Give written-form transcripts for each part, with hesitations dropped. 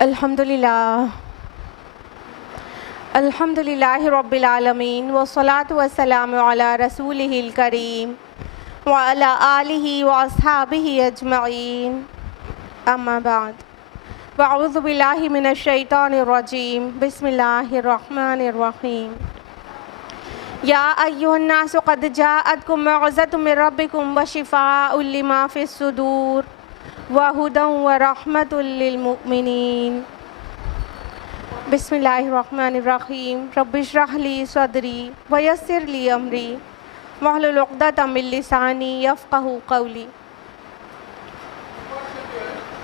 الحمدللہ رب العالمین والصلاة والسلام علی رسولہ الکریم وعلی آلہ واصحابہ اجمعین اما بعد واعوذ باللہ من الشیطان الرجیم بسم اللہ الرحمن الرحیم یا ایھا الناس قد جاءتکم موعظۃ من ربکم وشفاء لما فی الصدور وَهُدًى وَرَحْمَةٌ لِّلْمُؤْمِنِينَ بسم اللہ الرحمن الرحیم رب اشرح لی صدری ویسر لی امری واحلل عقدۃ من لسانی یفقہوا قولی۔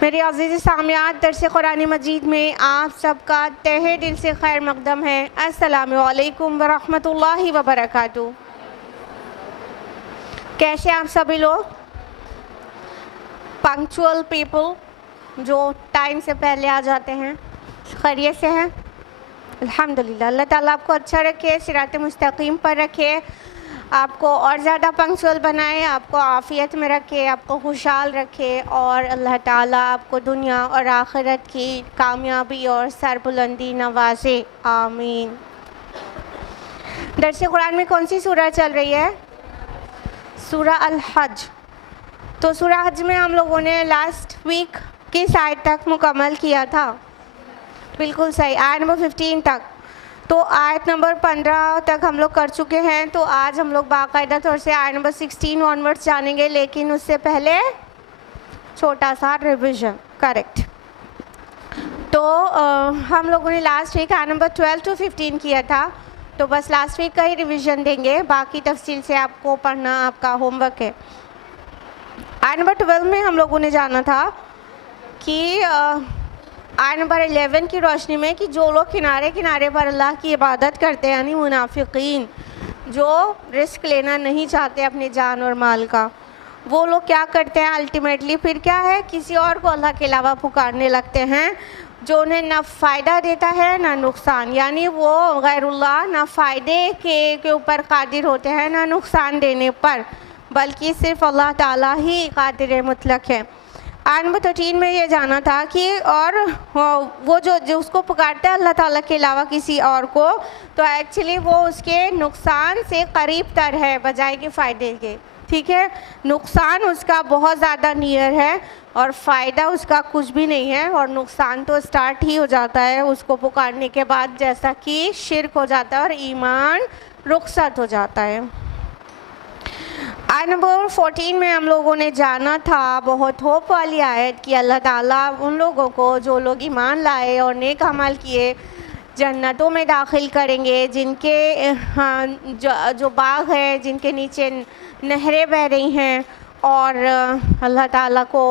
میرے عزیز سامعات، درس قرآن مجید میں آپ سب کا تہہ دل سے خیر مقدم ہے۔ السلام علیکم ورحمۃ اللہ وبرکاتہ۔ کیسے آپ سبھی لوگ؟ پنکچول پیپل جو ٹائم سے پہلے آ جاتے ہیں، خیریت سے ہیں؟ الحمدللہ۔ اللہ تعالیٰ آپ کو اچھا رکھے، صراط مستقیم پر رکھے، آپ کو اور زیادہ پنکچول بنائے، آپ کو عافیت میں رکھے، آپ کو خوشحال رکھے، اور اللہ تعالیٰ آپ کو دنیا اور آخرت کی کامیابی اور سربلندی نوازے، آمین۔ درس قرآن میں کون سی سورہ چل رہی ہے؟ سورہ الحج۔ تو سورہ حج میں ہم لوگوں نے لاسٹ ویک کس آیت تک مکمل کیا تھا؟ بالکل صحیح، آیت نمبر 15 تک۔ تو آیت نمبر 15 تک ہم لوگ کر چکے ہیں، تو آج ہم لوگ باقاعدہ طور سے آیت نمبر 16 آنورڈس جانیں گے، لیکن اس سے پہلے چھوٹا سا ریویژن، کریکٹ۔ تو ہم لوگوں نے لاسٹ ویک آیت نمبر 12 to 15 کیا تھا، تو بس لاسٹ ویک کا ہی ریویژن دیں گے، باقی تفصیل سے آپ کو پڑھنا آپ کا ہوم ورک ہے۔ آیت نمبر 12 میں ہم لوگوں نے جانا تھا کہ آیت نمبر 11 کی روشنی میں کہ جو لوگ کنارے کنارے پر اللہ کی عبادت کرتے ہیں، یعنی منافقین جو رسک لینا نہیں چاہتے اپنی جان اور مال کا، وہ لوگ کیا کرتے ہیں الٹیمیٹلی؟ پھر کیا ہے، کسی اور کو اللہ کے علاوہ پکارنے لگتے ہیں جو انہیں نہ فائدہ دیتا ہے نہ نقصان، یعنی وہ غیر اللہ نہ فائدے کے اوپر قادر ہوتے ہیں نہ نقصان دینے پر، بلکہ صرف اللہ تعالیٰ ہی قادر مطلق ہے۔ آیت نمبر 13 میں یہ جانا تھا کہ اور وہ جو اس کو پکارتا ہے اللہ تعالیٰ کے علاوہ کسی اور کو، تو ایکچولی وہ اس کے نقصان سے قریب تر ہے بجائے کہ فائدے کے، ٹھیک ہے؟ نقصان اس کا بہت زیادہ نیئر ہے اور فائدہ اس کا کچھ بھی نہیں ہے، اور نقصان تو سٹارٹ ہی ہو جاتا ہے اس کو پکارنے کے بعد، جیسا کہ شرک ہو جاتا ہے اور ایمان رخصت ہو جاتا ہے۔ آیت نمبر 14 میں ہم لوگوں نے جانا تھا بہت ہوپ والی آیت کہ اللہ تعالیٰ ان لوگوں کو جو لوگ ایمان لائے اور نیک عمل کیے جنتوں میں داخل کریں گے، جن کے جو باغ ہیں، جن کے نیچے نہریں بہہ رہی ہیں، اور اللہ تعالیٰ کو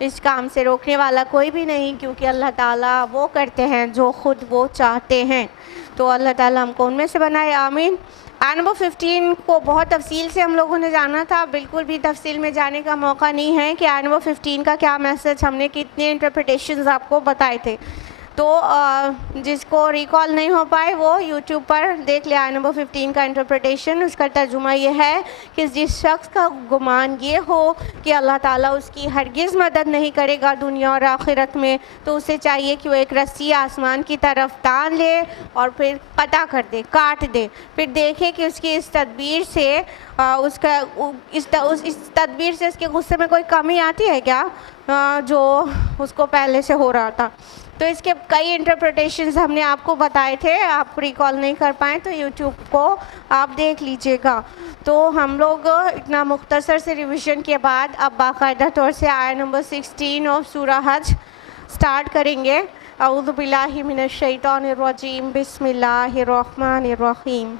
اس کام سے روکنے والا کوئی بھی نہیں، کیونکہ اللہ تعالیٰ وہ کرتے ہیں جو خود وہ چاہتے ہیں۔ تو اللہ تعالیٰ ہم کو ان میں سے بنائے، آمین۔ آیت نمبر 15 کو بہت تفصیل سے ہم لوگوں نے جانا تھا، بالکل بھی تفصیل میں جانے کا موقع نہیں ہے کہ آیت نمبر 15 کا کیا میسج، ہم نے کتنے انٹرپریٹیشنز آپ کو بتائے تھے۔ تو جس کو ریکال نہیں ہو پائے وہ یوٹیوب پر دیکھ لے آیت نمبر 15 کا انٹرپریٹیشن۔ اس کا ترجمہ یہ ہے کہ جس شخص کا گمان یہ ہو کہ اللہ تعالیٰ اس کی ہرگز مدد نہیں کرے گا دنیا اور آخرت میں، تو اسے چاہیے کہ وہ ایک رسی آسمان کی طرف تان لے اور پھر قطع کر دے، کاٹ دے، پھر دیکھے کہ اس کی اس تدبیر سے اس تدبیر سے اس کے غصے میں کوئی کمی آتی ہے کیا جو اس کو پہلے سے ہو رہا تھا۔ تو اس کے کئی انٹرپریٹیشنز ہم نے آپ کو بتائے تھے، آپ ریکال نہیں کر پائیں تو یوٹیوب کو آپ دیکھ لیجئے گا۔ تو ہم لوگ اتنا مختصر سے ریویژن کے بعد اب باقاعدہ طور سے آیت نمبر 16 آف سورہ حج سٹارٹ کریں گے۔ اعوذ باللہ من الشیطان الرجیم، بسم اللہ الرحمن الرحیم۔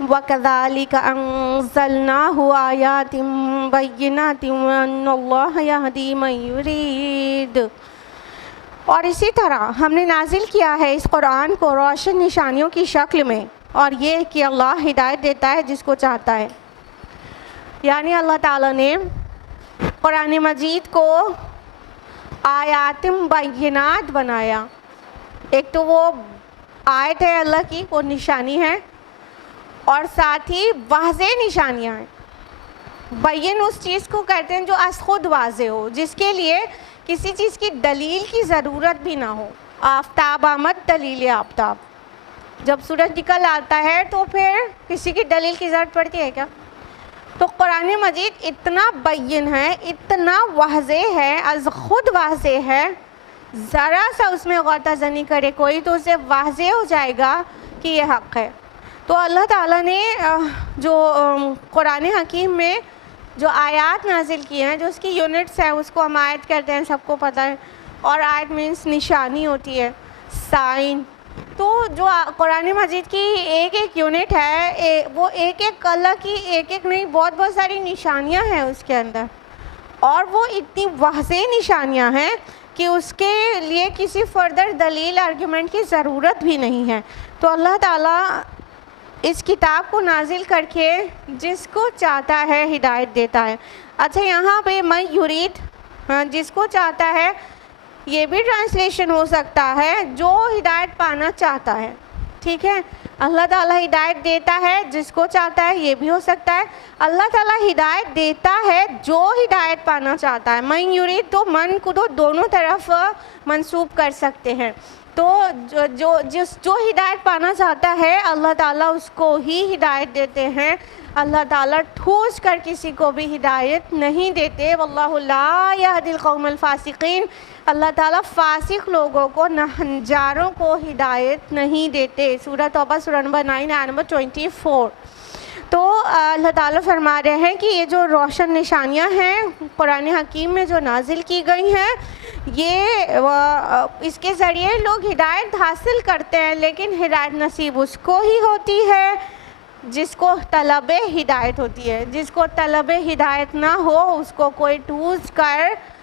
وَكَذَلِكَ أَنزَلْنَاهُ آيَاتٍ بَيِّنَاتٍ وَأَنَّ اللَّهَ يَهْدِي مَن يُرِيدُ۔ اور اسی طرح ہم نے نازل کیا ہے اس قرآن کو روشن نشانیوں کی شکل میں، اور یہ کہ اللہ ہدایت دیتا ہے جس کو چاہتا ہے۔ یعنی اللہ تعالیٰ نے قرآن مجید کو آیات بینات بنایا۔ ایک تو وہ آیت ہے اللہ کی، وہ نشانی ہے، اور ساتھ ہی واضح نشانیاں ہیں۔ بین اس چیز کو کہتے ہیں جو از خود واضح ہو، جس کے لیے کسی چیز کی دلیل کی ضرورت بھی نہ ہو. آفتاب آمد دلیل آفتاب. جب سورج نکل آتا ہے تو پھر کسی کی دلیل کی ضرورت پڑتی ہے کیا؟ تو قرآن مجید اتنا بین ہے، اتنا واضح ہے، از خود واضح ہے، ذرا سا اس میں غوطہ زنی کرے کوئی تو اسے واضح ہو جائے گا کہ یہ حق ہے. تو اللہ تعالیٰ نے جو قرآن حکیم میں جو آیات نازل کی ہیں، جو اس کی یونٹس ہیں، اس کو ہم آیت کہتے ہیں، سب کو پتہ ہے. اور آیت مینس نشانی ہوتی ہے، سائن. تو جو قرآن مجید کی ایک ایک یونٹ ہے، وہ ایک ایک اللہ کی ایک ایک نہیں، بہت بہت ساری نشانیاں ہیں اس کے اندر، اور وہ اتنی واضح نشانیاں ہیں کہ اس کے لیے کسی فردر دلیل آرگیومنٹ کی ضرورت بھی نہیں ہے. تو اللہ تعالیٰ اس کتاب کو نازل کر کے جس کو چاہتا ہے ہدایت دیتا ہے. اچھا یہاں پہ میں یرید، جس کو چاہتا ہے، یہ بھی ٹرانسلیشن ہو سکتا ہے جو ہدایت پانا چاہتا ہے. ٹھیک ہے، اللہ تعالیٰ ہدایت دیتا ہے جس کو چاہتا ہے، یہ بھی ہو سکتا ہے. اللہ تعالیٰ ہدایت دیتا ہے جو ہدایت پانا چاہتا ہے. من یرید تو من کو تو دونوں طرف منسوب کر سکتے ہیں. تو جو ہدایت پانا چاہتا ہے اللہ تعالیٰ اس کو ہی ہدایت دیتے ہیں. اللہ تعالیٰ ٹھوس کر کسی کو بھی ہدایت نہیں دیتے. واللہ لا یہدی القوم الفاسقین. اللہ تعالیٰ فاسق لوگوں کو، نہنجاروں کو ہدایت نہیں دیتے. سورہ توبہ سورہ نمبر 9 آیت نمبر 24. تو اللہ تعالیٰ فرما رہے ہیں کہ یہ جو روشن نشانیاں ہیں قرآن حکیم میں جو نازل کی گئی ہیں، یہ اس کے ذریعے لوگ ہدایت حاصل کرتے ہیں، لیکن ہدایت نصیب اس کو ہی ہوتی ہے جس کو طلب ہدایت ہوتی ہے. جس کو طلب ہدایت نہ ہو اس کو کوئی ٹھوس کر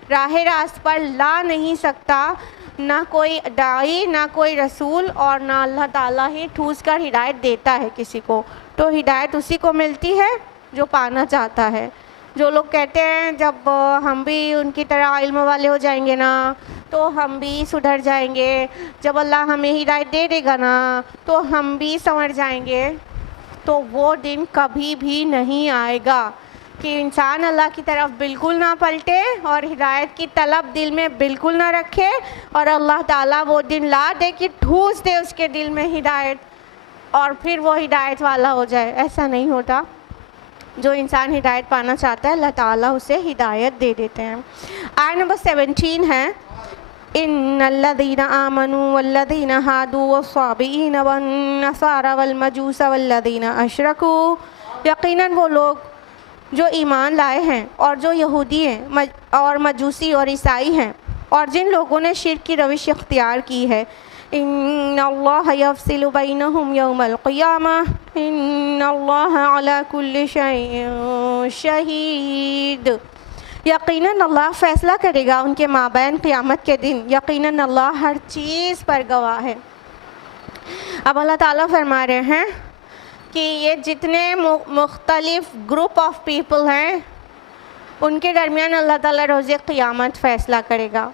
راہ راست پر لا نہیں سکتا، نہ کوئی داعی، نہ کوئی رسول، اور نہ اللہ تعالیٰ ہی ٹھوس کر ہدایت دیتا ہے کسی کو. تو ہدایت اسی کو ملتی ہے جو پانا چاہتا ہے. جو لوگ کہتے ہیں جب ہم بھی ان کی طرح علم والے ہو جائیں گے نا تو ہم بھی سدھر جائیں گے، جب اللہ ہمیں ہدایت دے دے گا نا تو ہم بھی سنور جائیں گے، تو وہ دن کبھی بھی نہیں آئے گا کہ انسان اللہ کی طرف بالکل نہ پلٹے اور ہدایت کی طلب دل میں بالکل نہ رکھے، اور اللہ تعالیٰ وہ دن لا دے کہ ٹھوس دے اس کے دل میں ہدایت، اور پھر وہ ہدایت والا ہو جائے. ایسا نہیں ہوتا. جو انسان ہدایت پانا چاہتا ہے اللہ تعالیٰ اسے ہدایت دے دیتے ہیں. آیت نمبر 17 ہے، ان الذین آمنوا والذین ہادوا والصابئین والنصارى والمجوس والذین اشرکوا. یقیناً وہ لوگ جو ایمان لائے ہیں اور جو یہودی ہیں اور مجوسی اور عیسائی ہیں اور جن لوگوں نے شرک کی روش اختیار کی ہے، ان اللہ یفصل بینہم یوم القیامہ ان اللہ علی کل شیء شہید. یقیناً اللہ فیصلہ کرے گا ان کے مابین قیامت کے دن. یقیناً اللہ ہر چیز پر گواہ ہے. اب اللہ تعالیٰ فرما رہے ہیں کہ یہ جتنے مختلف گروپ آف پیپل ہیں ان کے درمیان اللہ تعالیٰ روز قیامت فیصلہ کرے گا.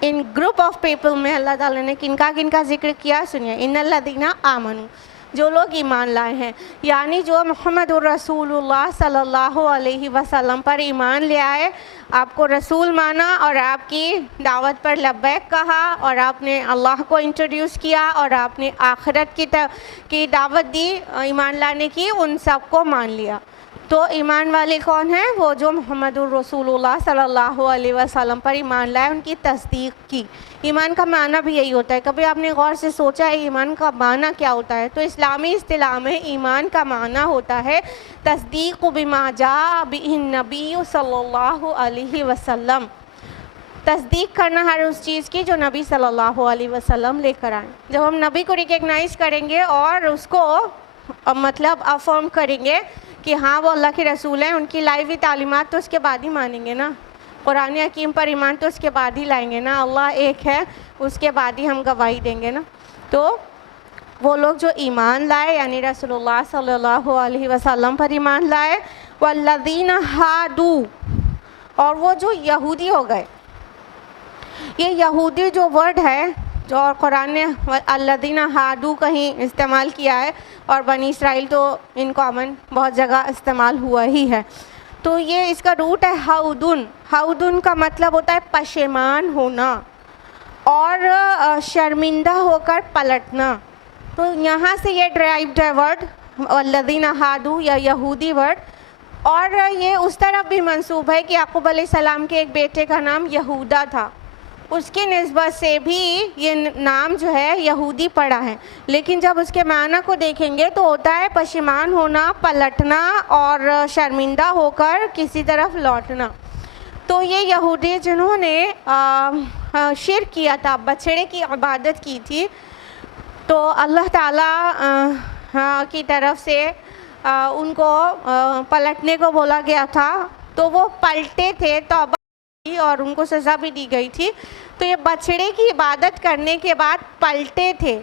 ان گروپ آف پیپل میں اللہ تعالیٰ نے کن کا ذکر کیا سنیے. ان الذین آمنوا، جو لوگ ایمان لائے ہیں، یعنی جو محمد الرسول اللہ صلی اللہ علیہ وسلم پر ایمان لے آئے، آپ کو رسول مانا اور آپ کی دعوت پر لبیک کہا، اور آپ نے اللہ کو انٹروڈیوس کیا، اور آپ نے آخرت کی دعوت دی ایمان لانے کی، ان سب کو مان لیا. تو ایمان والے کون ہیں؟ وہ جو محمد الرسول اللہ صلی اللہ علیہ وسلم پر ایمان لائے، ان کی تصدیق کی. ایمان کا معنی بھی یہی ہوتا ہے. کبھی آپ نے غور سے سوچا ہے ایمان کا معنی کیا ہوتا ہے؟ تو اسلامی اصطلاح میں ایمان کا معنی ہوتا ہے تصدیق بما جاء بہ النبی صلی اللہ علیہ وسلم. تصدیق کرنا ہر اس چیز کی جو نبی صلی اللہ علیہ وسلم لے کر آئیں. جب ہم نبی کو ریکگنائز کریں گے اور اس کو مطلب افرم کریں گے کہ ہاں وہ اللہ کے رسول ہیں، ان کی لائی ہوئی تعلیمات تو اس کے بعد ہی مانیں گے نا. قرآن حکیم پر ایمان تو اس کے بعد ہی لائیں گے نا. اللہ ایک ہے، اس کے بعد ہی ہم گواہی دیں گے نا. تو وہ لوگ جو ایمان لائے یعنی رسول اللہ صلی اللہ علیہ وسلم پر ایمان لائے، والذین ہادوا، اور وہ جو یہودی ہو گئے. یہ یہودی جو ورڈ ہے جو اور قرآن نے الذین ہادوا کہیں استعمال کیا ہے، اور بنی اسرائیل تو ان کامن بہت جگہ استعمال ہوا ہی ہے. تو یہ اس کا روٹ ہے ہاؤدن. ہاؤدن کا مطلب ہوتا ہے پشیمان ہونا اور شرمندہ ہو کر پلٹنا. تو یہاں سے یہ ڈرائیوڈ ہے ورڈ الذین ہادو یا یہودی ورڈ. اور یہ اس طرف بھی منسوب ہے کہ یعقوب علیہ السلام کے ایک بیٹے کا نام یہودا تھا, اس کی نسبت سے بھی یہ نام جو ہے یہودی پڑا ہے. لیکن جب اس کے معنی کو دیکھیں گے تو ہوتا ہے پشیمان ہونا, پلٹنا اور شرمندہ ہو کر کسی طرف لوٹنا. تو یہ یہودی جنہوں نے شرک کیا تھا, بچڑے کی عبادت کی تھی, تو اللہ تعالیٰ کی طرف سے ان کو پلٹنے کو بولا گیا تھا, تو وہ پلٹے تھے, توبہ کی اور ان کو سزا بھی دی گئی تھی. تو یہ بچڑے کی عبادت کرنے کے بعد پلٹے تھے,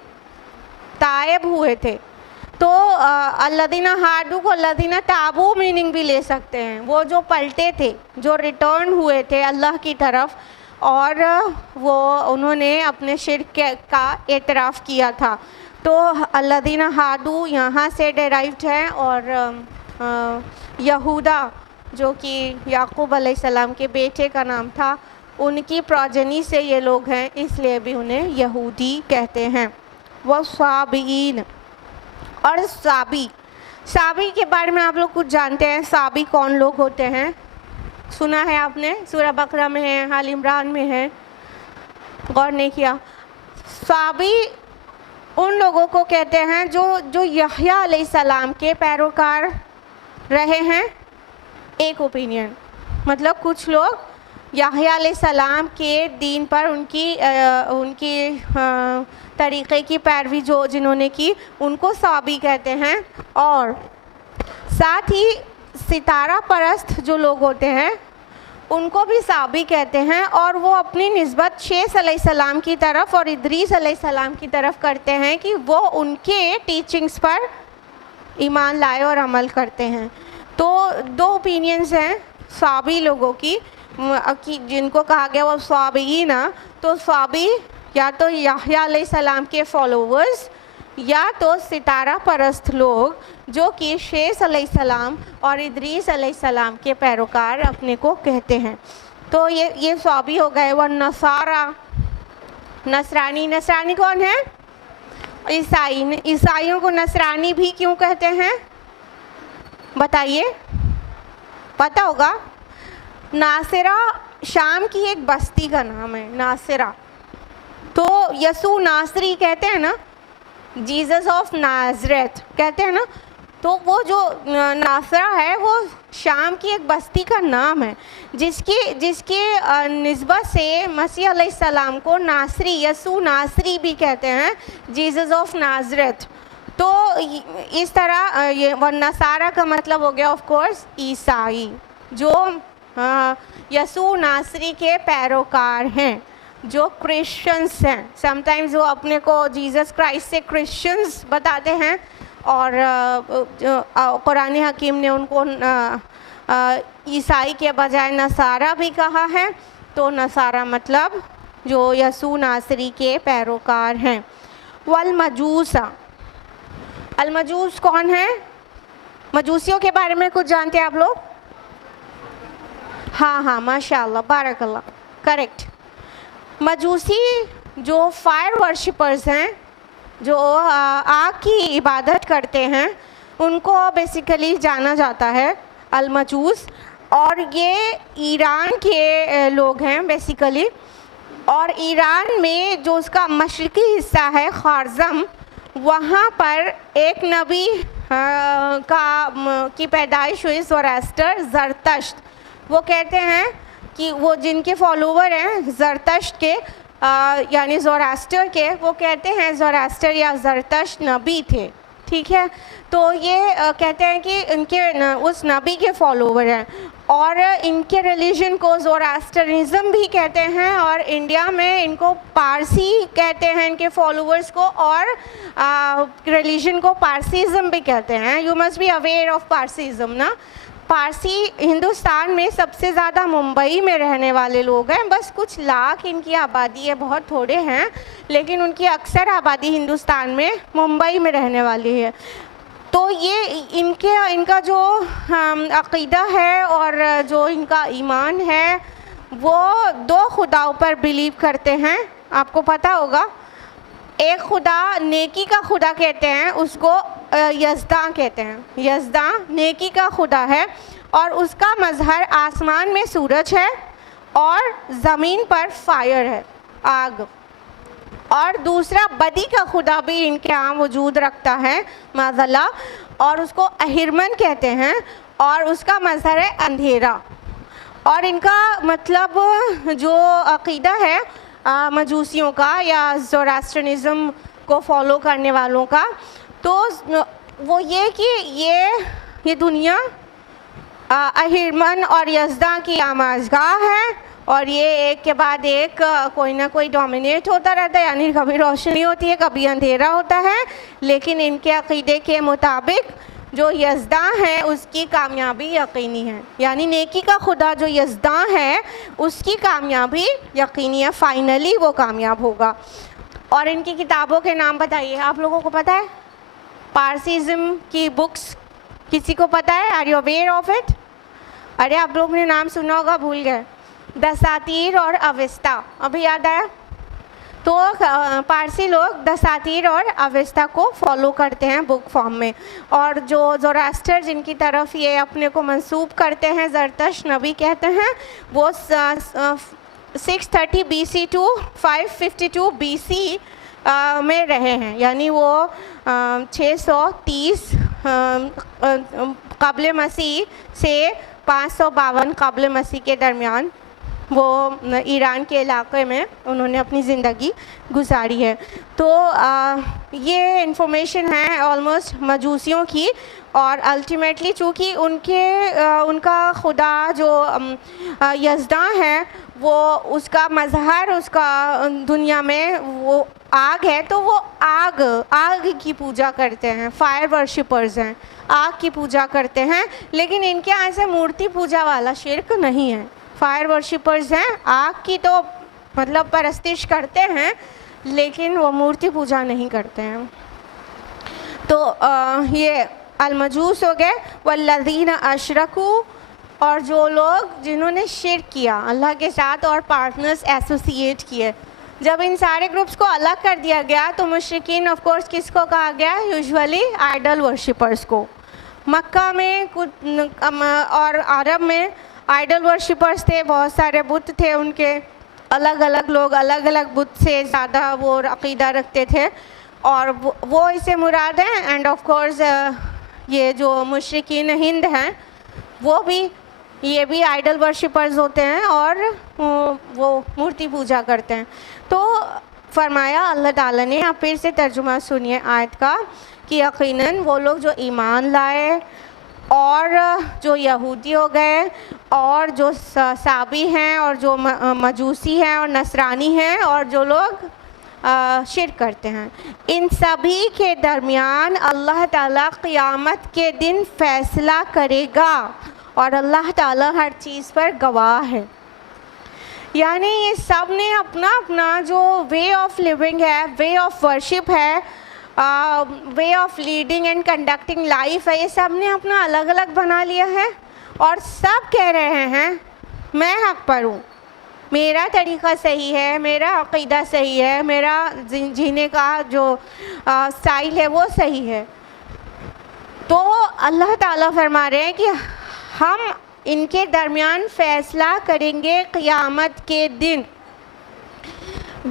تائب ہوئے تھے. تو الذین ہادو کو الذین تابو میننگ بھی لے سکتے ہیں, وہ جو پلٹے تھے, جو ریٹرن ہوئے تھے اللہ کی طرف, اور وہ انہوں نے اپنے شرک کا اعتراف کیا تھا. تو الذین ہادو یہاں سے ڈیرائیوڈ ہے, اور یہودا جو کہ یعقوب علیہ السلام کے بیٹے کا نام تھا, ان کی پروجنی سے یہ لوگ ہیں, اس لیے بھی انہیں یہودی کہتے ہیں. وصابئین, اور صابی کے بارے میں آپ لوگ کچھ جانتے ہیں؟ صابی کون لوگ ہوتے ہیں؟ سنا ہے آپ نے, سورہ بقرہ میں ہے, آل عمران میں ہے, غور نہیں کیا؟ صابی ان لوگوں کو کہتے ہیں جو یحییٰ علیہ السلام کے پیروکار رہے ہیں. ایک اوپینین, مطلب کچھ لوگ یحییٰ علیہ السلام کے دین پر ان کی طریقے کی پیروی جنہوں نے کی, ان کو صابی کہتے ہیں. اور ساتھ ہی ستارہ پرست جو لوگ ہوتے ہیں ان کو بھی صابی کہتے ہیں, اور وہ اپنی نسبت شیث علیہ السلام کی طرف اور ادریس علیہ السلام کی طرف کرتے ہیں کہ وہ ان کے ٹیچنگز پر ایمان لائے اور عمل کرتے ہیں. تو دو اوپینینز ہیں صابی لوگوں کی, جن کو کہا گیا وہ صابئین. تو صابی یا تو یحییٰ علیہ السلام کے فالوورز یا تو ستارہ پرست لوگ جو کہ شیث علیہ السلام اور ادریس علیہ السلام کے پیروکار اپنے کو کہتے ہیں. تو یہ صابی ہو گئے. والنصارہ, نصرانی کون ہے؟ عیسائی. عیسائیوں کو نصرانی بھی کیوں کہتے ہیں بتائیے, پتہ ہوگا؟ ناصرہ شام کی ایک بستی کا نام ہے, ناصرہ. تو یسوع ناصری کہتے ہیں نا, جیزس آف نازریت کہتے ہیں نا, تو وہ جو ناصرہ ہے وہ شام کی ایک بستی کا نام ہے, جس کی نسبت سے مسیح علیہ السلام کو ناصری, یسوع ناصری بھی کہتے ہیں, جیزس آف نازریت. تو اس طرح یہ والنصارہ کا مطلب ہو گیا آف کورس عیسائی, جو یسوع ناصری کے پیروکار ہیں, جو کرسچنس ہیں. سم ٹائمز وہ اپنے کو جیزس کرائسٹ سے کرسچنس بتاتے ہیں, اور قرآن حکیم نے ان کو عیسائی کے بجائے نصارہ بھی کہا ہے. تو نصارہ مطلب جو یسوع ناصری کے پیروکار ہیں. والمجوس, المجوس کون ہیں؟ مجوسیوں کے بارے میں کچھ جانتے ہیں آپ لوگ؟ ہاں ماشاء اللہ, بارک اللہ, کریکٹ. مجوسی جو فائر ورشپرز ہیں, جو آگ کی عبادت کرتے ہیں, ان کو بیسیکلی جانا جاتا ہے المجوس. اور یہ ایران کے لوگ ہیں بیسیکلی, اور ایران میں جو اس کا مشرقی حصہ ہے خوارزم, وہاں پر ایک نبی کی پیدائش ہوئی, زوراستر, زرتشت. وہ کہتے ہیں کہ وہ جن کے فالوور ہیں زرتشت کے یعنی زوراستر کے, وہ کہتے ہیں زوراستر یا زرتشت نبی تھے, ٹھیک ہے. تو یہ کہتے ہیں کہ ان کے اس نبی کے فالوور ہیں, اور ان کے ریلیجن کو زوراسترزم بھی کہتے ہیں, اور انڈیا میں ان کو پارسی کہتے ہیں ان کے فالوورز کو, اور ریلیجن کو پارسیزم بھی کہتے ہیں. You must be aware of Parsism نا. پارسی ہندوستان میں سب سے زیادہ ممبئی میں رہنے والے لوگ ہیں, بس کچھ لاکھ ان کی آبادی ہے, بہت تھوڑے ہیں, لیکن ان کی اکثر آبادی ہندوستان میں ممبئی میں رہنے والی ہے. تو یہ ان کا جو عقیدہ ہے اور جو ان کا ایمان ہے وہ دو خداؤں پر بلیو کرتے ہیں. آپ کو پتہ ہوگا ایک خدا نیکی کا خدا کہتے ہیں, اس کو یزداں کہتے ہیں. یزداں نیکی کا خدا ہے اور اس کا مظہر آسمان میں سورج ہے اور زمین پر فائر ہے, آگ. اور دوسرا بدی کا خدا بھی ان کے ہاں وجود رکھتا ہے معاذ اللہ, اور اس کو اہرمن کہتے ہیں اور اس کا مظہر ہے اندھیرا. اور ان کا مطلب جو عقیدہ ہے مجوسیوں کا یا زوراسٹرنزم کو فالو کرنے والوں کا, تو وہ یہ کہ یہ دنیا اہرمن اور یزداں کی آمازگاہ ہے اور یہ ایک کے بعد ایک کوئی نہ کوئی ڈومینیٹ ہوتا رہتا ہے, یعنی کبھی روشنی ہوتی ہے کبھی اندھیرا ہوتا ہے. لیکن ان کے عقیدے کے مطابق جو یزداں ہے اس کی کامیابی یقینی ہے, یعنی نیکی کا خدا جو یزداں ہے اس کی کامیابی یقینی ہے, فائنلی وہ کامیاب ہوگا. اور ان کی کتابوں کے نام بتائیے, آپ لوگوں کو پتہ ہے پارسیزم کی بکس کسی کو پتہ ہے؟ Are you aware of it? ارے آپ لوگوں نے نام سنا ہوگا بھول گئے. دساتیر اور اوستا, ابھی یاد آیا؟ تو پارسی لوگ دساتیر اور اوستا کو فالو کرتے ہیں بک فارم میں, اور جو زوراسٹر جن کی طرف یہ اپنے کو منسوب کرتے ہیں زرتش نبی کہتے ہیں, وہ 630 BC ٹو 552 BC میں رہے ہیں, یعنی وہ 630 قبل مسیح سے 552 قبل مسیح کے درمیان وہ ایران کے علاقے میں انہوں نے اپنی زندگی گزاری ہے. تو یہ انفارمیشن ہے آلموسٹ مجوسیوں کی, اور الٹیمیٹلی چونکہ ان کا خدا جو یزداں ہے وہ اس کا مظہر اس کا دنیا میں وہ آگ ہے, تو وہ آگ کی پوجا کرتے ہیں, فائر ورشپرز ہیں, آگ کی پوجا کرتے ہیں. لیکن ان کے ایسے مورتی پوجا والا شرک نہیں ہے, فائر ورشپرز ہیں, آگ کی تو مطلب پرستش کرتے ہیں لیکن وہ مورتی پوجا نہیں کرتے ہیں. تو یہ المجوس ہو گئے. والذین اشرکوا, اور جو لوگ جنہوں نے شرک کیا اللہ کے ساتھ اور پارٹنرز ایسوسیٹ کیے. جب ان سارے گروپس کو الگ کر دیا گیا تو مشرکین آف کورس کس کو کہا گیا؟ یوزولی آئیڈل ورشپرز کو. مکہ میں اور عرب میں آئیڈل ورشپرز تھے, بہت سارے بت تھے ان کے, الگ الگ لوگ الگ الگ بت سے زیادہ وہ عقیدہ رکھتے تھے, اور وہ اسے مراد ہیں. اینڈ آف کورس یہ جو مشرکین ہند ہیں وہ بھی یہ بھی آئیڈل ورشپرز ہوتے ہیں اور وہ مورتی پوجا کرتے ہیں. تو فرمایا اللہ تعالیٰ نے, آپ پھر سے ترجمہ سنیے آیت کا, کہ یقیناً وہ لوگ جو ایمان لائے اور جو یہودی ہو گئے اور جو سابی ہیں اور جو مجوسی ہیں اور نصرانی ہیں اور جو لوگ شرک کرتے ہیں, ان سبھی کے درمیان اللہ تعالیٰ قیامت کے دن فیصلہ کرے گا اور اللہ تعالیٰ ہر چیز پر گواہ ہے. یعنی یہ سب نے اپنا اپنا جو وے آف لیونگ ہے, وے آف ورشپ ہے, way of leading and conducting life ہے, یہ سب نے اپنا الگ الگ بنا لیا ہے اور سب کہہ رہے ہیں میں حق پر ہوں, میرا طریقہ صحیح ہے, میرا عقیدہ صحیح ہے, میرا جینے کا جو اسٹائل ہے وہ صحیح ہے. تو اللہ تعالیٰ فرما رہے ہیں کہ ہم ان کے درمیان فیصلہ کریں گے قیامت کے دن.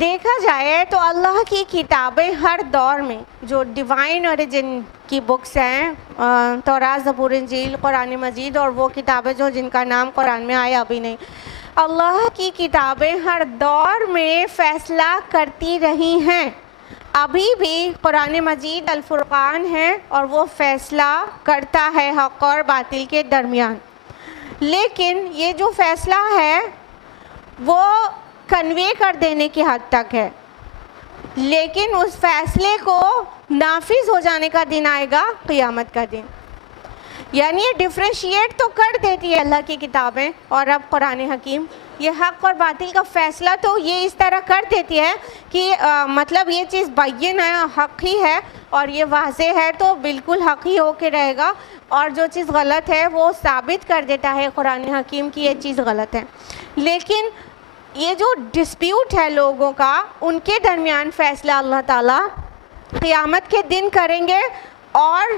دیکھا جائے تو اللہ کی کتابیں ہر دور میں جو ڈیوائن اوریجن کی بکس ہیں, تورات, زبور, انجیل, قرآن مجید, اور وہ کتابیں جو جن کا نام قرآن میں آیا ابھی نہیں, اللہ کی کتابیں ہر دور میں فیصلہ کرتی رہی ہیں. ابھی بھی قرآن مجید الفرقان ہے اور وہ فیصلہ کرتا ہے حق اور باطل کے درمیان. لیکن یہ جو فیصلہ ہے وہ کنوے کر دینے کی حد تک ہے, لیکن اس فیصلے کو نافذ ہو جانے کا دن آئے گا قیامت کا دن. یعنی یہ ڈفرینشیٹ تو کر دیتی ہے اللہ کی کتابیں اور اب قرآن حکیم, یہ حق اور باطل کا فیصلہ تو یہ اس طرح کر دیتی ہے کہ مطلب یہ چیز بین ہے، حق ہی ہے اور یہ واضح ہے تو بالکل حق ہی ہو کے رہے گا، اور جو چیز غلط ہے وہ ثابت کر دیتا ہے قرآن حکیم کی یہ چیز غلط ہے۔ لیکن یہ جو ڈسپیوٹ ہے لوگوں کا، ان کے درمیان فیصلہ اللہ تعالیٰ قیامت کے دن کریں گے، اور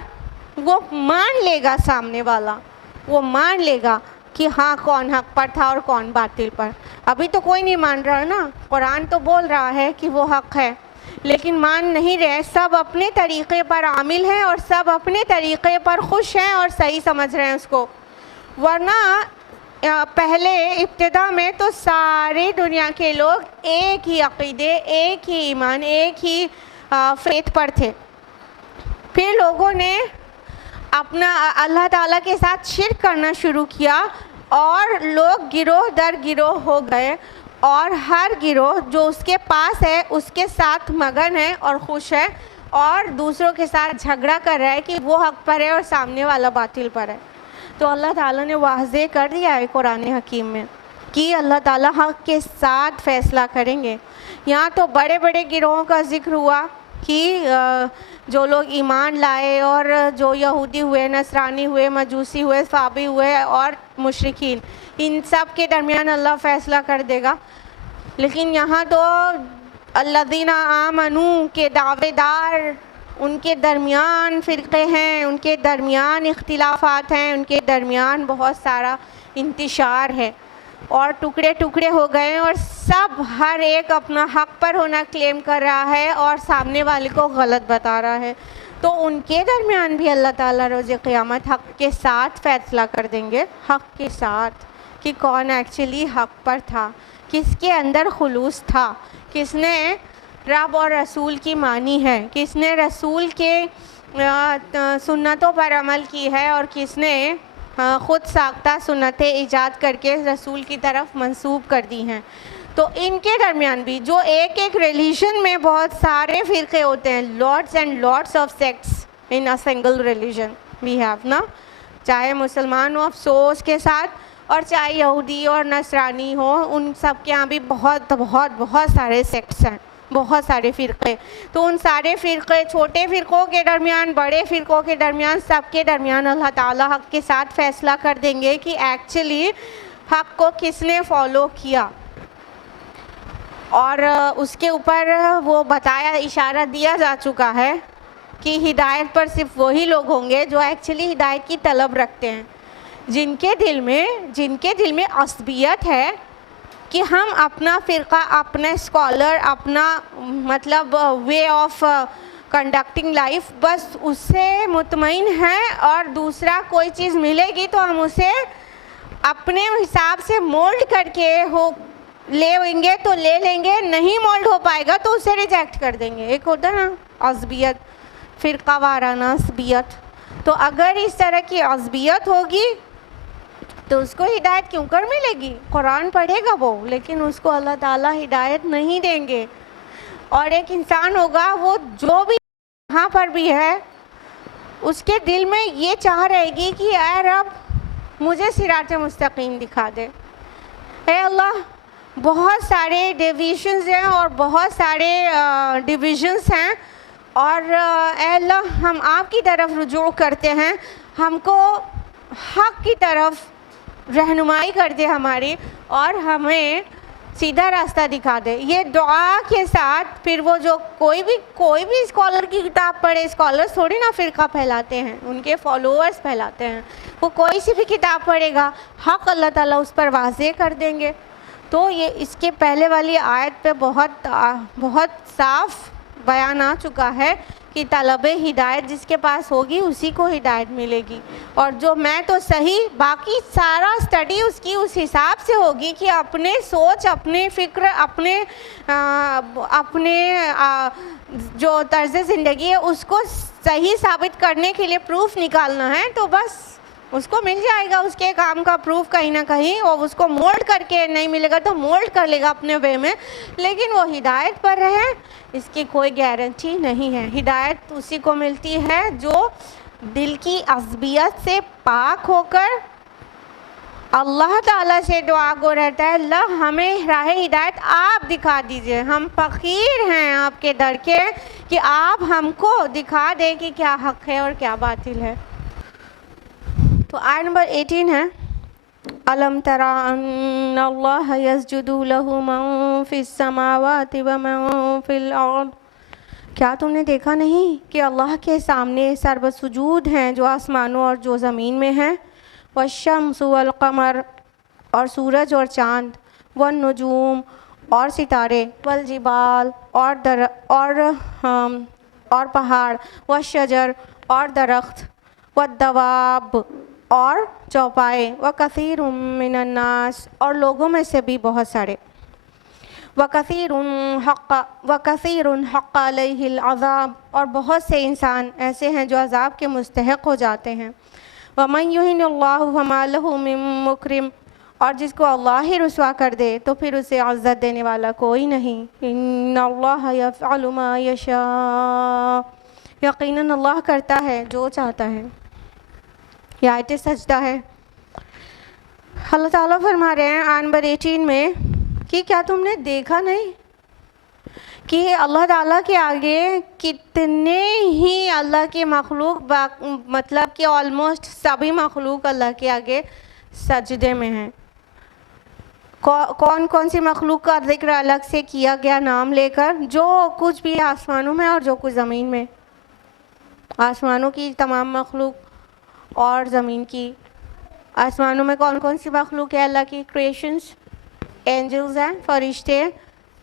وہ مان لے گا، سامنے والا وہ مان لے گا کہ ہاں کون حق پر تھا اور کون باطل پر۔ ابھی تو کوئی نہیں مان رہا نا، قرآن تو بول رہا ہے کہ وہ حق ہے لیکن مان نہیں رہے، سب اپنے طریقے پر عامل ہیں اور سب اپنے طریقے پر خوش ہیں اور صحیح سمجھ رہے ہیں اس کو۔ ورنہ پہلے ابتدا میں تو سارے دنیا کے لوگ ایک ہی عقیدے، ایک ہی ایمان، ایک ہی فیتھ پر تھے۔ پھر لوگوں نے اپنا اللہ تعالیٰ کے ساتھ شرک کرنا شروع کیا اور لوگ گروہ در گروہ ہو گئے، اور ہر گروہ جو اس کے پاس ہے اس کے ساتھ مگن ہے اور خوش ہے، اور دوسروں کے ساتھ جھگڑا کر رہا ہے کہ وہ حق پر ہے اور سامنے والا باطل پر ہے۔ تو اللہ تعالیٰ نے واضح کر دیا ہے قرآن حکیم میں کہ اللہ تعالیٰ حق کے ساتھ فیصلہ کریں گے۔ یہاں تو بڑے بڑے گروہوں کا ذکر ہوا کہ جو لوگ ایمان لائے اور جو یہودی ہوئے، نصرانی ہوئے، مجوسی ہوئے، صابی ہوئے اور مشرکین، ان سب کے درمیان اللہ فیصلہ کر دے گا۔ لیکن یہاں تو الذین آمنوا کے دعوے دار، ان کے درمیان فرقے ہیں، ان کے درمیان اختلافات ہیں، ان کے درمیان بہت سارا انتشار ہے اور ٹکڑے ٹکڑے ہو گئے، اور سب ہر ایک اپنا حق پر ہونا کلیم کر رہا ہے اور سامنے والے کو غلط بتا رہا ہے۔ تو ان کے درمیان بھی اللہ تعالیٰ روز قیامت حق کے ساتھ فیصلہ کر دیں گے، حق کے ساتھ، کہ کون ایکچولی حق پر تھا، کس کے اندر خلوص تھا، کس نے رب اور رسول کی مانی ہے، کس نے رسول کے سنتوں پر عمل کی ہے اور کس نے خود ساختہ سنتیں ایجاد کر کے رسول کی طرف منسوب کر دی ہیں۔ تو ان کے درمیان بھی جو ایک ایک ریلیجن میں بہت سارے فرقے ہوتے ہیں، lots and lots of sects in a single religion we have نا، چاہے مسلمان ہو افسوس کے ساتھ، اور چاہے یہودی اور نصرانی ہو، ان سب کے یہاں بھی بہت بہت بہت سارے سیکٹس ہیں، بہت سارے فرقے۔ تو ان سارے فرقے، چھوٹے فرقوں کے درمیان، بڑے فرقوں کے درمیان، سب کے درمیان اللہ تعالیٰ حق کے ساتھ فیصلہ کر دیں گے کہ ایکچولی حق کو کس نے فالو کیا، اور اس کے اوپر وہ بتایا، اشارہ دیا جا چکا ہے کہ ہدایت پر صرف وہی لوگ ہوں گے جو ایکچولی ہدایت کی طلب رکھتے ہیں، جن کے دل میں عصبیت ہے کہ ہم اپنا فرقہ، اپنا اسکالر، اپنا مطلب وے آف کنڈکٹنگ لائف، بس اس سے مطمئن ہیں، اور دوسرا کوئی چیز ملے گی تو ہم اسے اپنے حساب سے مولڈ کر کے لیں گے تو لے لیں گے، نہیں مولڈ ہو پائے گا تو اسے ریجیکٹ کر دیں گے۔ ایک ہوتا نا عصبیت، فرقہ وارانہ عصبیت۔ تو اگر اس طرح کی عصبیت ہوگی تو اس کو ہدایت کیوں کر ملے گی؟ قرآن پڑھے گا وہ، لیکن اس کو اللہ تعالیٰ ہدایت نہیں دیں گے۔ اور ایک انسان ہوگا، وہ جو بھی یہاں پر بھی ہے، اس کے دل میں یہ چاہ رہے گی کہ اے رب مجھے صراط مستقیم دکھا دے، اے اللہ بہت سارے ڈیویژنز ہیں اور بہت سارے ڈویژنز ہیں، اور اے اللہ ہم آپ کی طرف رجوع کرتے ہیں، ہم کو حق کی طرف رہنمائی کر دے ہماری، اور ہمیں سیدھا راستہ دکھا دے۔ یہ دعا کے ساتھ پھر وہ جو کوئی بھی اسکالر کی کتاب پڑھے، اسکالرس تھوڑی نا فرقہ پھیلاتے ہیں، ان کے فالوورز پھیلاتے ہیں، وہ کوئی سی بھی کتاب پڑھے گا، حق اللہ تعالیٰ اس پر واضح کر دیں گے۔ تو یہ اس کے پہلے والی آیت پہ بہت صاف بیان آ چکا ہے کہ طلب ہدایت جس کے پاس ہوگی اسی کو ہدایت ملے گی، اور جو میں تو صحیح، باقی سارا اسٹڈی اس کی اس حساب سے ہوگی کہ اپنے سوچ، اپنے فکر، اپنے جو طرز زندگی ہے اس کو صحیح ثابت کرنے کے لیے پروف نکالنا ہے، تو بس اس کو مل جائے گا اس کے کام کا پروف کہیں نہ کہیں، اور اس کو مولڈ کر کے نہیں ملے گا تو مولڈ کر لے گا اپنے وے میں، لیکن وہ ہدایت پر رہے اس کی کوئی گارنٹی نہیں ہے۔ ہدایت اسی کو ملتی ہے جو دل کی عصبیت سے پاک ہو کر اللہ تعالیٰ سے دعا گو رہتا ہے اللہ ہمیں راہ ہدایت آپ دکھا دیجئے، ہم فقیر ہیں آپ کے در کے کہ آپ ہم کو دکھا دیں کہ کیا حق ہے اور کیا باطل ہے۔ تو آیت نمبر 18 ہے أَلَمْ تَرَ أَنَّ اللَّهَ يَسْجُدُ لَهُ مَن فِي السَّمَاوَاتِ وَمَن فِي الْأَرْضِ، کیا تم نے دیکھا نہیں کہ اللہ کے سامنے سرو سجود ہیں جو آسمانوں اور جو زمین میں ہیں، والشمس والقمر اور سورج اور چاند، والنجوم اور ستارے، والجبال اور پہاڑ، والشجر اور درخت، والدواب اور چوپائے، وکثیر من الناس اور لوگوں میں سے بھی بہت سارے، وکثیر حق علیہ العذاب اور بہت سے انسان ایسے ہیں جو عذاب کے مستحق ہو جاتے ہیں، ومن یہن اللہ فما لہ من مکرم اور جس کو اللہ ہی رسوا کر دے تو پھر اسے عزت دینے والا کوئی نہیں، ان اللہ یفعل ما یشاء یقیناً اللہ کرتا ہے جو چاہتا ہے۔ یہ آیت سجدہ ہے۔ اللہ تعالیٰ فرما رہے ہیں آیت نمبر 18 میں کہ کیا تم نے دیکھا نہیں کہ اللہ تعالیٰ کے آگے کتنے ہی اللہ کی مخلوق مطلب کہ آلموسٹ سبھی مخلوق اللہ کے آگے سجدے میں ہیں۔ کون کون سی مخلوق کا ذکر الگ سے کیا گیا نام لے کر؟ جو کچھ بھی آسمانوں میں اور جو کچھ زمین میں، آسمانوں کی تمام مخلوق اور زمین کی۔ آسمانوں میں کون کون سی مخلوق ہے اللہ کی کریشنز؟ اینجلز ہیں، فرشتے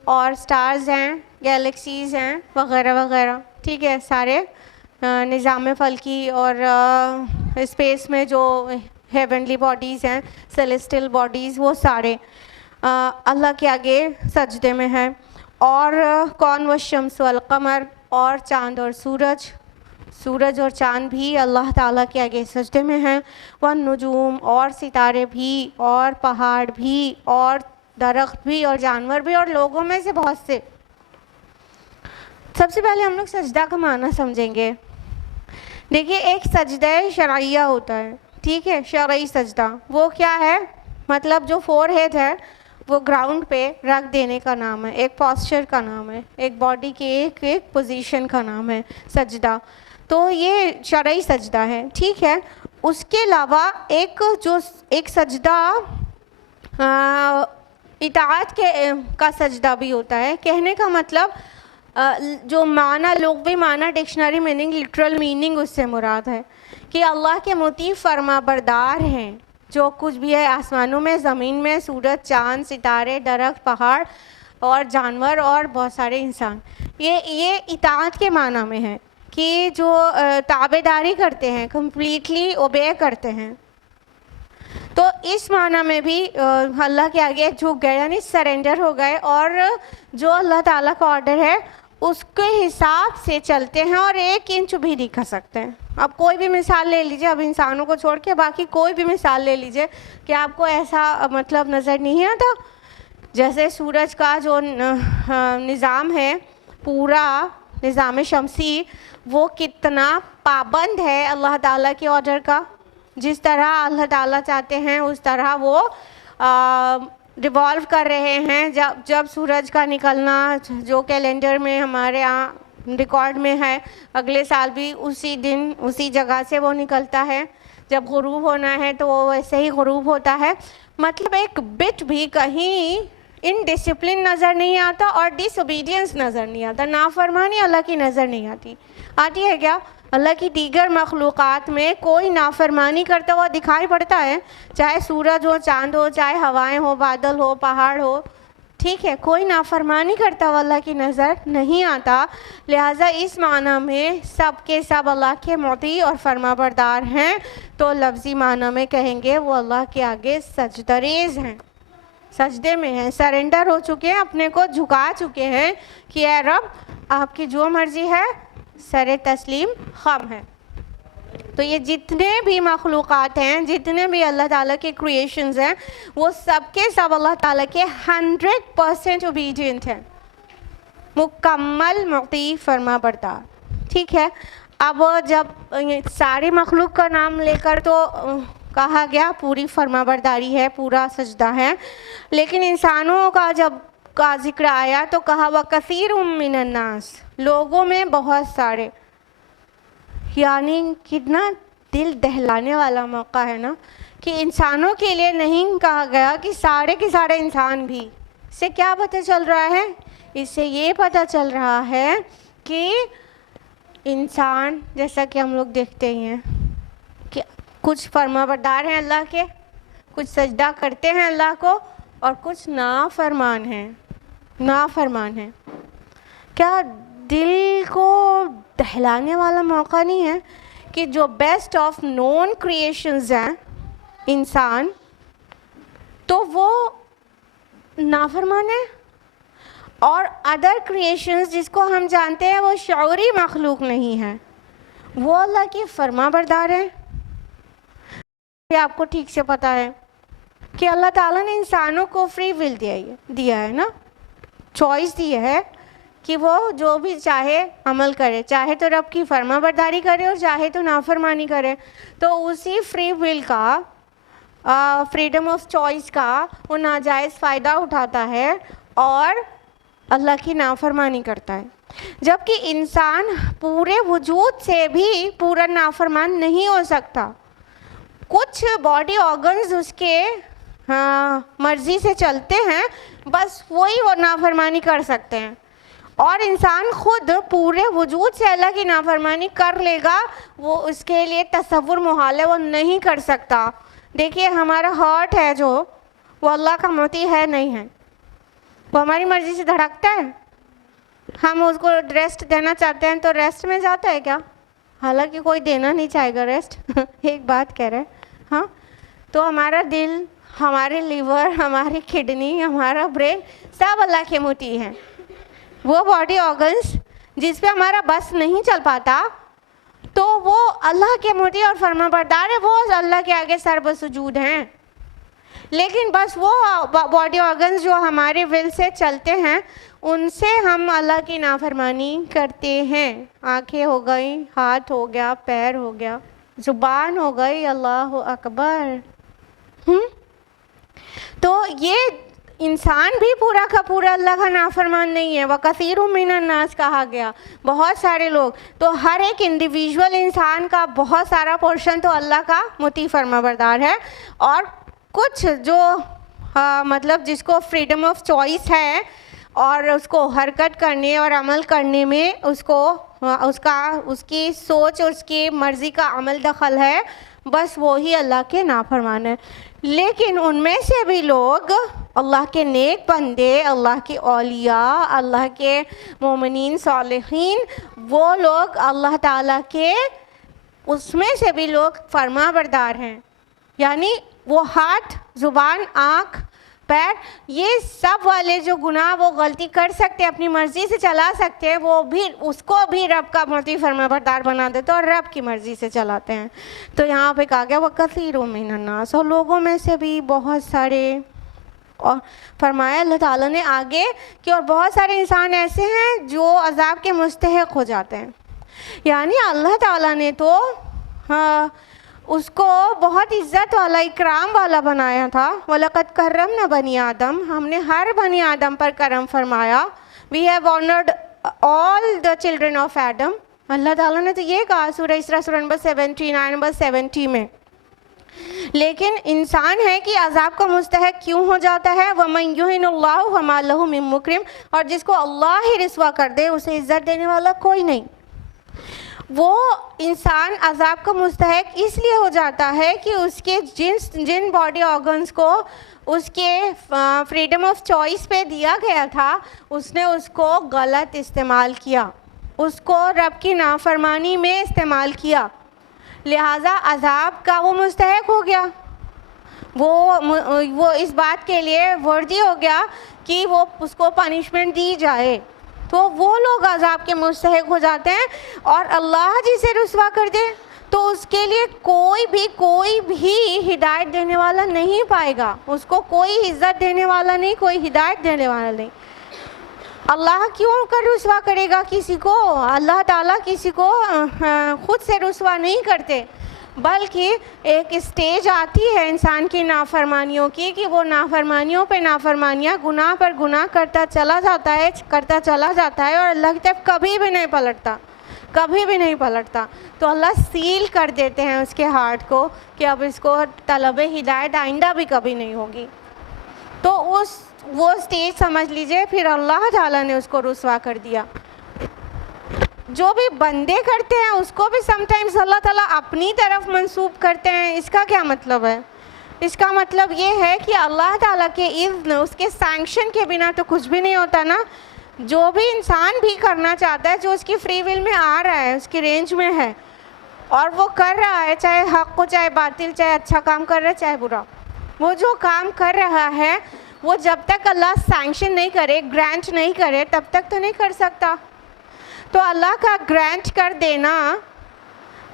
اور سٹارز ہیں، گیلیکسیز ہیں وغیرہ وغیرہ، ٹھیک ہے، سارے نظام فلکی اور اسپیس میں جو ہیونلی باڈیز ہیں، سیلیسٹل باڈیز، وہ سارے اللہ کے آگے سجدے میں ہیں۔ اور کون؟ والشمس والقمر اور چاند اور سورج اور چاند بھی اللہ تعالیٰ کے آگے سجدے میں ہیں، والنجوم اور ستارے بھی اور پہاڑ بھی اور درخت بھی اور جانور بھی اور لوگوں میں سے بہت سے۔ سب سے پہلے ہم لوگ سجدہ کا معنی سمجھیں گے۔ دیکھیے ایک سجدہ شرعیہ ہوتا ہے، ٹھیک ہے، شرعی سجدہ وہ کیا ہے؟ مطلب جو فور ہیڈ ہے وہ گراؤنڈ پہ رکھ دینے کا نام ہے، ایک پاسچر کا نام ہے، ایک باڈی کے ایک پوزیشن کا نام ہے سجدہ۔ تو یہ شرعی سجدہ ہے، ٹھیک ہے۔ اس کے علاوہ ایک سجدہ اطاعت کا سجدہ بھی ہوتا ہے۔ کہنے کا مطلب جو معنی لغوی معنی ڈکشنری میننگ لٹرل میننگ اس سے مراد ہے کہ اللہ کے مطیع فرما بردار ہیں، جو کچھ بھی ہے آسمانوں میں، زمین میں، سورج، چاند، ستارے، درخت، پہاڑ اور جانور اور بہت سارے انسان۔ یہ اطاعت کے معنی میں ہے کہ جو تابعداری کرتے ہیں، کمپلیٹلی اوبے کرتے ہیں۔ تو اس معنی میں بھی اللہ کے آگے جھک گئے، یعنی سرنڈر ہو گئے اور جو اللہ تعالیٰ کا آرڈر ہے اس کے حساب سے چلتے ہیں اور 1 انچ بھی نہیں کھا سکتے ہیں۔ اب کوئی بھی مثال لے لیجئے، اب انسانوں کو چھوڑ کے باقی کوئی بھی مثال لے لیجئے کہ آپ کو ایسا مطلب نظر نہیں آتا جیسے سورج کا جو نظام ہے، پورا نظام شمسی، وہ کتنا پابند ہے اللہ تعالیٰ کے آرڈر کا۔ جس طرح اللہ تعالیٰ چاہتے ہیں اس طرح وہ ریوالو کر رہے ہیں۔ جب سورج کا نکلنا جو کیلنڈر میں ہمارے ہاں ریکارڈ میں ہے، اگلے سال بھی اسی دن اسی جگہ سے وہ نکلتا ہے۔ جب غروب ہونا ہے تو وہ ویسے ہی غروب ہوتا ہے۔ مطلب ایک بٹ بھی کہیں انڈسپلن نظر نہیں آتا اور ڈس اوبیڈینس نظر نہیں آتا، نافرمانی اللہ کی نظر نہیں آتی ہے کیا؟ اللہ کی دیگر مخلوقات میں کوئی نافرمانی کرتا ہوا دکھائی پڑتا ہے، چاہے سورج ہو، چاند ہو، چاہے ہوائیں ہو، بادل ہو، پہاڑ ہو، ٹھیک ہے، کوئی نافرمانی کرتا ہوا اللہ کی نظر نہیں آتا۔ لہٰذا اس معنی میں سب کے سب اللہ کے مطیع اور فرما بردار ہیں، تو لفظی معنی میں کہیں گے وہ اللہ کے آگے سجدہ ریز ہیں، سجدے میں ہیں، سرنڈر ہو چکے ہیں، اپنے کو جھکا چکے ہیں کہ اے رب آپ کی جو مرضی ہے سر تسلیم خم ہے۔ تو یہ جتنے بھی مخلوقات ہیں، جتنے بھی اللہ تعالیٰ کے کریشنز ہیں، وہ سب کے سب اللہ تعالیٰ کے 100% اوبیڈینٹ ہیں، مکمل مطیع فرما بردار، ٹھیک ہے۔ اب جب ساری مخلوق کا نام لے کر تو کہا گیا پوری فرما برداری ہے، پورا سجدہ ہے. لیکن انسانوں کا جب کا ذکر آیا تو کہا وَكَثِيرٌ مِّنَ النَّاسِ، لوگوں میں بہت سارے. یعنی کتنا دل دہلانے والا موقع ہے نا کہ انسانوں کے لیے نہیں کہا گیا کہ سارے کے سارے انسان بھی. اس سے کیا پتہ چل رہا ہے؟ اس سے یہ پتہ چل رہا ہے کہ انسان جیسا کہ ہم لوگ دیکھتے ہی ہیں کہ کچھ فرما بردار ہیں اللہ کے، کچھ سجدہ کرتے ہیں اللہ کو، اور کچھ نافرمان ہیں. نافرمان ہیں. کیا دل کو دہلانے والا موقع نہیں ہے کہ جو بیسٹ آف نون کریشنز ہیں انسان، تو وہ نافرمان ہے، اور ادر کریشنز جس کو ہم جانتے ہیں وہ شعوری مخلوق نہیں ہے، وہ اللہ کی فرما بردار ہیں. یہ آپ کو ٹھیک سے پتہ ہے کہ اللہ تعالیٰ نے انسانوں کو فری ول دیا ہے نا، چوائس دی ہے کہ وہ جو بھی چاہے عمل کرے، چاہے تو رب کی فرما برداری کرے اور چاہے تو نافرمانی کرے. تو اسی فری ول کا، فریڈم آف چوائس کا وہ ناجائز فائدہ اٹھاتا ہے اور اللہ کی نافرمانی کرتا ہے. جبکہ انسان پورے وجود سے بھی پورا نافرمان نہیں ہو سکتا. کچھ باڈی آرگنز اس کے مرضی سے چلتے ہیں، بس وہی وہ نافرمانی کر سکتے ہیں. اور انسان خود پورے وجود سے اللہ کی نافرمانی کر لے گا، وہ اس کے لیے تصور محال ہے، وہ نہیں کر سکتا. دیکھیے ہمارا ہارٹ ہے جو، وہ اللہ کا مطیع ہے نہیں ہے، وہ ہماری مرضی سے دھڑکتا ہے. ہم اس کو ریسٹ دینا چاہتے ہیں تو ریسٹ میں جاتا ہے کیا؟ حالانکہ کوئی دینا نہیں چاہے گا ریسٹ. ایک بات کہہ رہے ہیں. ہاں، تو ہمارا دل، ہمارے لیور، ہماری کڈنی، ہمارا برین سب اللہ کے مطیع ہیں. وہ باڈی آرگنز جس پہ ہمارا بس نہیں چل پاتا تو وہ اللہ کے مطیع اور فرما بردار ہے، وہ اللہ کے آگے سر بسجود ہیں. لیکن بس وہ باڈی آرگنز جو ہمارے ول سے چلتے ہیں ان سے ہم اللہ کی نافرمانی کرتے ہیں. آنکھیں ہو گئی، ہاتھ ہو گیا، پیر ہو گیا، زبان ہو گئی، اللہ اکبر. تو یہ انسان بھی پورا کا پورا اللہ کا نافرمان نہیں ہے. وَكَثِيرٌ مِّنَ النَّاسِ کہا گیا، بہت سارے لوگ. تو ہر ایک انڈیویژول انسان کا بہت سارا پورشن تو اللہ کا مطیع فرما بردار ہے، اور کچھ جو مطلب جس کو فریڈم آف چوائس ہے اور اس کو حرکت کرنے اور عمل کرنے میں اس کی سوچ اور اس کی مرضی کا عمل دخل ہے، بس وہی اللہ کے نافرمان ہیں. لیکن ان میں سے بھی لوگ، اللہ کے نیک بندے، اللہ کے اولیاء، اللہ کے مومنین صالحین، وہ لوگ اللہ تعالیٰ کے، اس میں سے بھی لوگ فرما بردار ہیں. یعنی وہ ہاتھ، زبان، آنکھ، پیر، یہ سب والے جو گناہ وہ غلطی کر سکتے، اپنی مرضی سے چلا سکتے، وہ بھی اس کو بھی رب کا مطیع فرما بردار بنا دیتے اور رب کی مرضی سے چلاتے ہیں. تو یہاں پہ کہا گیا وَكَثِيرٌ مِّنَ النَّاسِ، اور لوگوں میں سے بھی بہت سارے. اور فرمایا اللہ تعالیٰ نے آگے کہ اور بہت سارے انسان ایسے ہیں جو عذاب کے مستحق ہو جاتے ہیں. یعنی اللہ تعالیٰ نے تو اس کو بہت عزت والا، اکرام والا بنایا تھا. وَلَقَدْ كَرَّمْنَا بَنِي آدم، ہم نے ہر بنی آدم پر کرم فرمایا. We have honoured all the children of Adam. اللہ تعالیٰ نے تو یہ کہا سورہ اسراء سورہ نمبر 79 نمبر 70 میں. لیکن انسان ہے کہ عذاب کا مستحق کیوں ہو جاتا ہے؟ وَمَن يُهِنِ اللَّهُ فَمَا لَهُ مِن مُكْرِمٍ، اور جس کو اللہ ہی رسوا کر دے اسے عزت دینے والا کوئی نہیں. وہ انسان عذاب کا مستحق اس لیے ہو جاتا ہے کہ اس کے جن باڈی آرگنز کو اس کے فریڈم آف چوائس پہ دیا گیا تھا، اس نے اس کو غلط استعمال کیا، اس کو رب کی نافرمانی میں استعمال کیا، لہٰذا عذاب کا وہ مستحق ہو گیا. وہ اس بات کے لیے وردی ہو گیا کہ وہ اس کو پنشمنٹ دی جائے. تو وہ لوگ عذاب کے مستحق ہو جاتے ہیں، اور اللہ جسے رسوا کر دے تو اس کے لیے کوئی بھی ہدایت دینے والا نہیں پائے گا. اس کو کوئی عزت دینے والا نہیں، کوئی ہدایت دینے والا نہیں. اللہ کیوں کر رسوا کرے گا کسی کو؟ اللہ تعالیٰ کسی کو خود سے رسوا نہیں کرتے. بلکہ ایک اسٹیج آتی ہے انسان کی نافرمانیوں کی کہ وہ نافرمانیوں پہ نافرمانیاں، گناہ پر گناہ کرتا چلا جاتا ہے اور اللہ کی طرف کبھی بھی نہیں پلٹتا، کبھی بھی نہیں پلٹتا. تو اللہ سیل کر دیتے ہیں اس کے ہارٹ کو کہ اب اس کو طلب ہدایت آئندہ بھی کبھی نہیں ہوگی. تو وہ اسٹیج سمجھ لیجئے پھر اللہ تعالیٰ نے اس کو رسوا کر دیا. جو بھی بندے کرتے ہیں اس کو بھی سم ٹائمز اللہ تعالیٰ اپنی طرف منسوب کرتے ہیں. اس کا کیا مطلب ہے؟ اس کا مطلب یہ ہے کہ اللہ تعالیٰ کے اذن، اس کے سینکشن کے بنا تو کچھ بھی نہیں ہوتا نا. جو بھی انسان بھی کرنا چاہتا ہے، جو اس کی فری ول میں آ رہا ہے، اس کی رینج میں ہے اور وہ کر رہا ہے، چاہے حق کو چاہے باطل، چاہے اچھا کام کر رہا ہے چاہے برا، وہ جو کام کر رہا ہے وہ جب تک اللہ سینکشن نہیں کرے، گرانٹ نہیں کرے، تب تک تو نہیں کر سکتا. تو اللہ کا گرانٹ کر دینا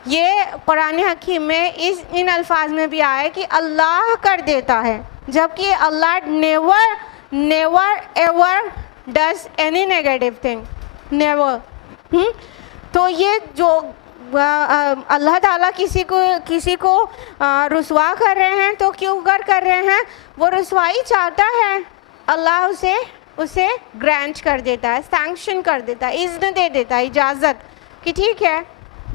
یہ قرآن حکیم میں ان الفاظ میں بھی آیا کہ اللہ کر دیتا ہے، جبکہ اللہ never ever does any negative thing, never. تو یہ جو اللہ تعالیٰ کسی کو رسوا کر رہے ہیں تو کیوں کر رہے ہیں؟ وہ رسوائی چاہتا ہے، اللہ اسے گرانٹ کر دیتا ہے، سینکشن کر دیتا ہے، اذن دے دیتا ہے، اجازت کہ ٹھیک ہے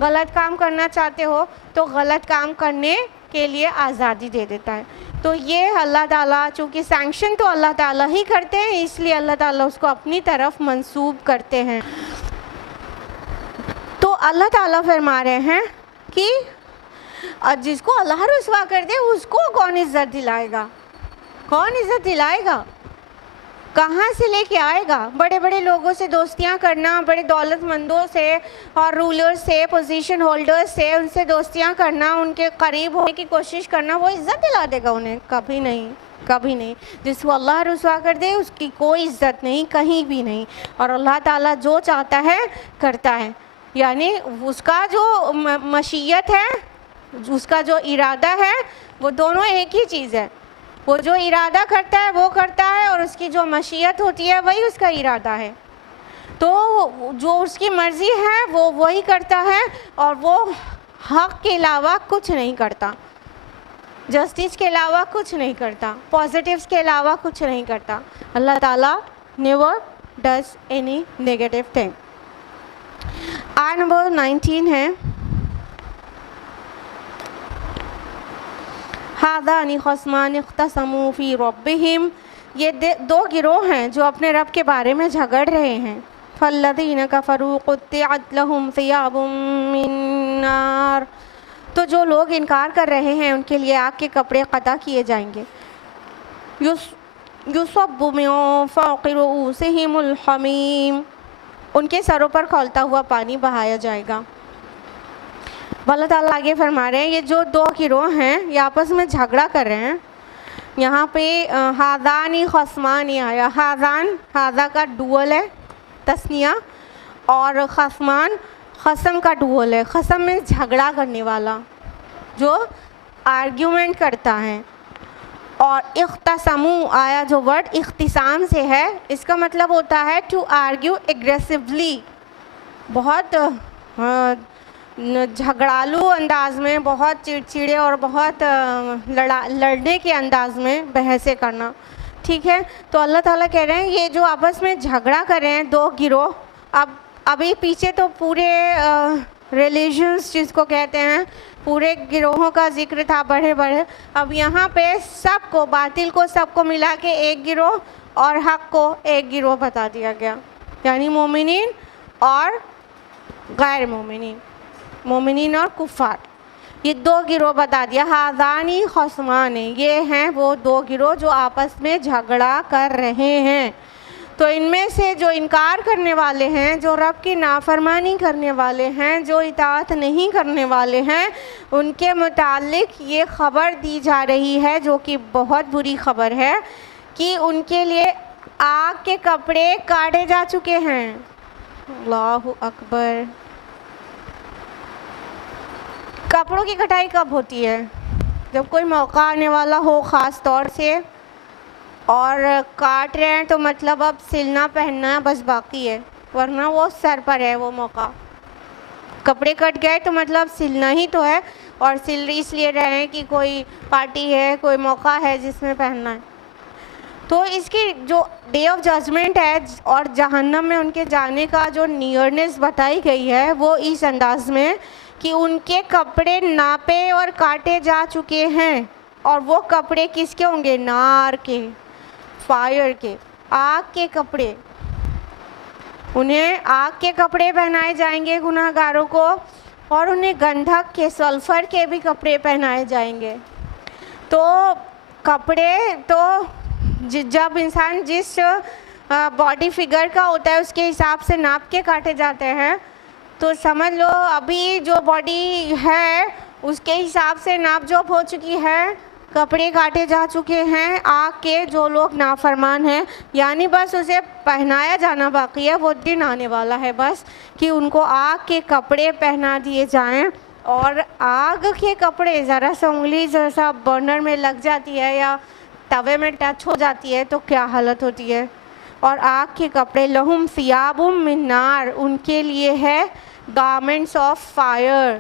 غلط کام کرنا چاہتے ہو تو غلط کام کرنے کے لیے آزادی دے دیتا ہے. تو یہ اللہ تعالیٰ چونکہ سینکشن تو اللہ تعالیٰ ہی کرتے ہیں، اس لیے اللہ تعالیٰ اس کو اپنی طرف منسوب کرتے ہیں. تو اللہ تعالیٰ فرما رہے ہیں کہ جس کو اللہ رسوا کر دے اس کو کون عزت دلائے گا؟ کون عزت دلائے گا؟ کہاں سے لے کے آئے گا؟ بڑے بڑے لوگوں سے دوستیاں کرنا، بڑے دولت مندوں سے اور رولر سے، پوزیشن ہولڈر سے، ان سے دوستیاں کرنا، ان کے قریب ہونے کی کوشش کرنا، وہ عزت دلا دے گا انہیں؟ کبھی نہیں، کبھی نہیں. جس کو اللہ رسوا کر دے اس کی کوئی عزت نہیں، کہیں بھی نہیں. اور اللہ تعالیٰ جو چاہتا ہے کرتا ہے، یعنی اس کا جو مشیت ہے، اس کا جو ارادہ ہے، وہ دونوں ایک ہی چیز ہے. وہ جو ارادہ کرتا ہے وہ کرتا ہے، اور اس کی جو مشیت ہوتی ہے وہی اس کا ارادہ ہے. تو جو اس کی مرضی ہے وہ وہی کرتا ہے، اور وہ حق کے علاوہ کچھ نہیں کرتا، جسٹس کے علاوہ کچھ نہیں کرتا، پازیٹیوز کے علاوہ کچھ نہیں کرتا. اللہ تعالیٰ never does any negative thing. آیت نمبر 19 ہے، ہذان خصمان اختصموا فی ربہم. یہ دو گروہ ہیں جو اپنے رب کے بارے میں جھگڑ رہے ہیں. فالذین کفروا قطعت لہم ثیاب من نار. تو جو لوگ انکار کر رہے ہیں ان کے لیے آگ کے کپڑے قطع کیے جائیں گے. یصب من فوق رؤوسہم الحمیم. ان کے سروں پر کھولتا ہوا پانی بہایا جائے گا. اللہ تعالیٰ آگے فرما رہے ہیں یہ جو دو گروہ ہیں یہ آپس میں جھگڑا کر رہے ہیں. یہاں پہ ہذانی خصمانی آیا. ہذا کا ڈوول ہے تثنیہ، اور خصمان خصم کا ڈوول ہے. خصم میں جھگڑا کرنے والا، جو آرگیومنٹ کرتا ہے. اور اختصموا آیا جو ورڈ اختصام سے ہے، اس کا مطلب ہوتا ہے ٹو آرگیو ایگریسولی، بہت جھگڑالو انداز میں، بہت چڑچڑے اور بہت لڑنے کے انداز میں بحثیں کرنا. ٹھیک ہے، تو اللہ تعالیٰ کہہ رہے ہیں یہ جو آپس میں جھگڑا کر رہے ہیں دو گروہ. ابھی پیچھے تو پورے ریلیجنز جس کو کہتے ہیں، پورے گروہوں کا ذکر تھا بڑے. اب یہاں پہ سب کو، باطل کو سب کو ملا کے ایک گروہ اور حق کو ایک گروہ بتا دیا گیا، یعنی مومنین اور غیر مومنین، مومنین اور کفار. یہ دو گروہ بتا دیا. ہذانی خصمان، یہ ہیں وہ دو گروہ جو آپس میں جھگڑا کر رہے ہیں. تو ان میں سے جو انکار کرنے والے ہیں، جو رب کی نافرمانی کرنے والے ہیں، جو اطاعت نہیں کرنے والے ہیں، ان کے متعلق یہ خبر دی جا رہی ہے جو کہ بہت بری خبر ہے کہ ان کے لیے آگ کے کپڑے کاٹے جا چکے ہیں. اللہ اکبر. کپڑوں کی کٹائی کب ہوتی ہے؟ جب کوئی موقع آنے والا ہو خاص طور سے، اور کاٹ رہے ہیں تو مطلب اب سلنا پہننا بس باقی ہے، ورنہ وہ سر پر ہے وہ موقع. کپڑے کٹ گئے تو مطلب سلنا ہی تو ہے، اور سل اس لیے رہے ہیں کہ کوئی پارٹی ہے، کوئی موقع ہے جس میں پہننا ہے. تو اس کی جو ڈے آف ججمنٹ ہے اور جہنم میں ان کے جانے کا جو نیئرنیس بتائی گئی ہے وہ اس انداز میں کہ ان کے کپڑے ناپے اور کاٹے جا چکے ہیں. اور وہ کپڑے کس کے ہوں گے؟ نار کے، فائر کے، آگ کے کپڑے. انہیں آگ کے کپڑے پہنائے جائیں گے گناہ گاروں کو، اور انہیں گندھک کے، سلفر کے بھی کپڑے پہنائے جائیں گے. تو کپڑے تو جب انسان جس باڈی فگر کا ہوتا ہے اس کے حساب سے ناپ کے کاٹے جاتے ہیں. تو سمجھ لو ابھی جو باڈی ہے اس کے حساب سے ناپ جوپ ہو چکی ہے، کپڑے کاٹے جا چکے ہیں آگ کے جو لوگ نافرمان ہیں. یعنی بس اسے پہنایا جانا باقی ہے، وہ دن آنے والا ہے بس کہ ان کو آگ کے کپڑے پہنا دیے جائیں. اور آگ کے کپڑے ذرا سا انگلی ذرا سا برنر میں لگ جاتی ہے یا توے میں ٹچ ہو جاتی ہے تو کیا حالت ہوتی ہے. اور آگ کے کپڑے لہم ثیاب من نار، ان کے لیے ہے garments of fire,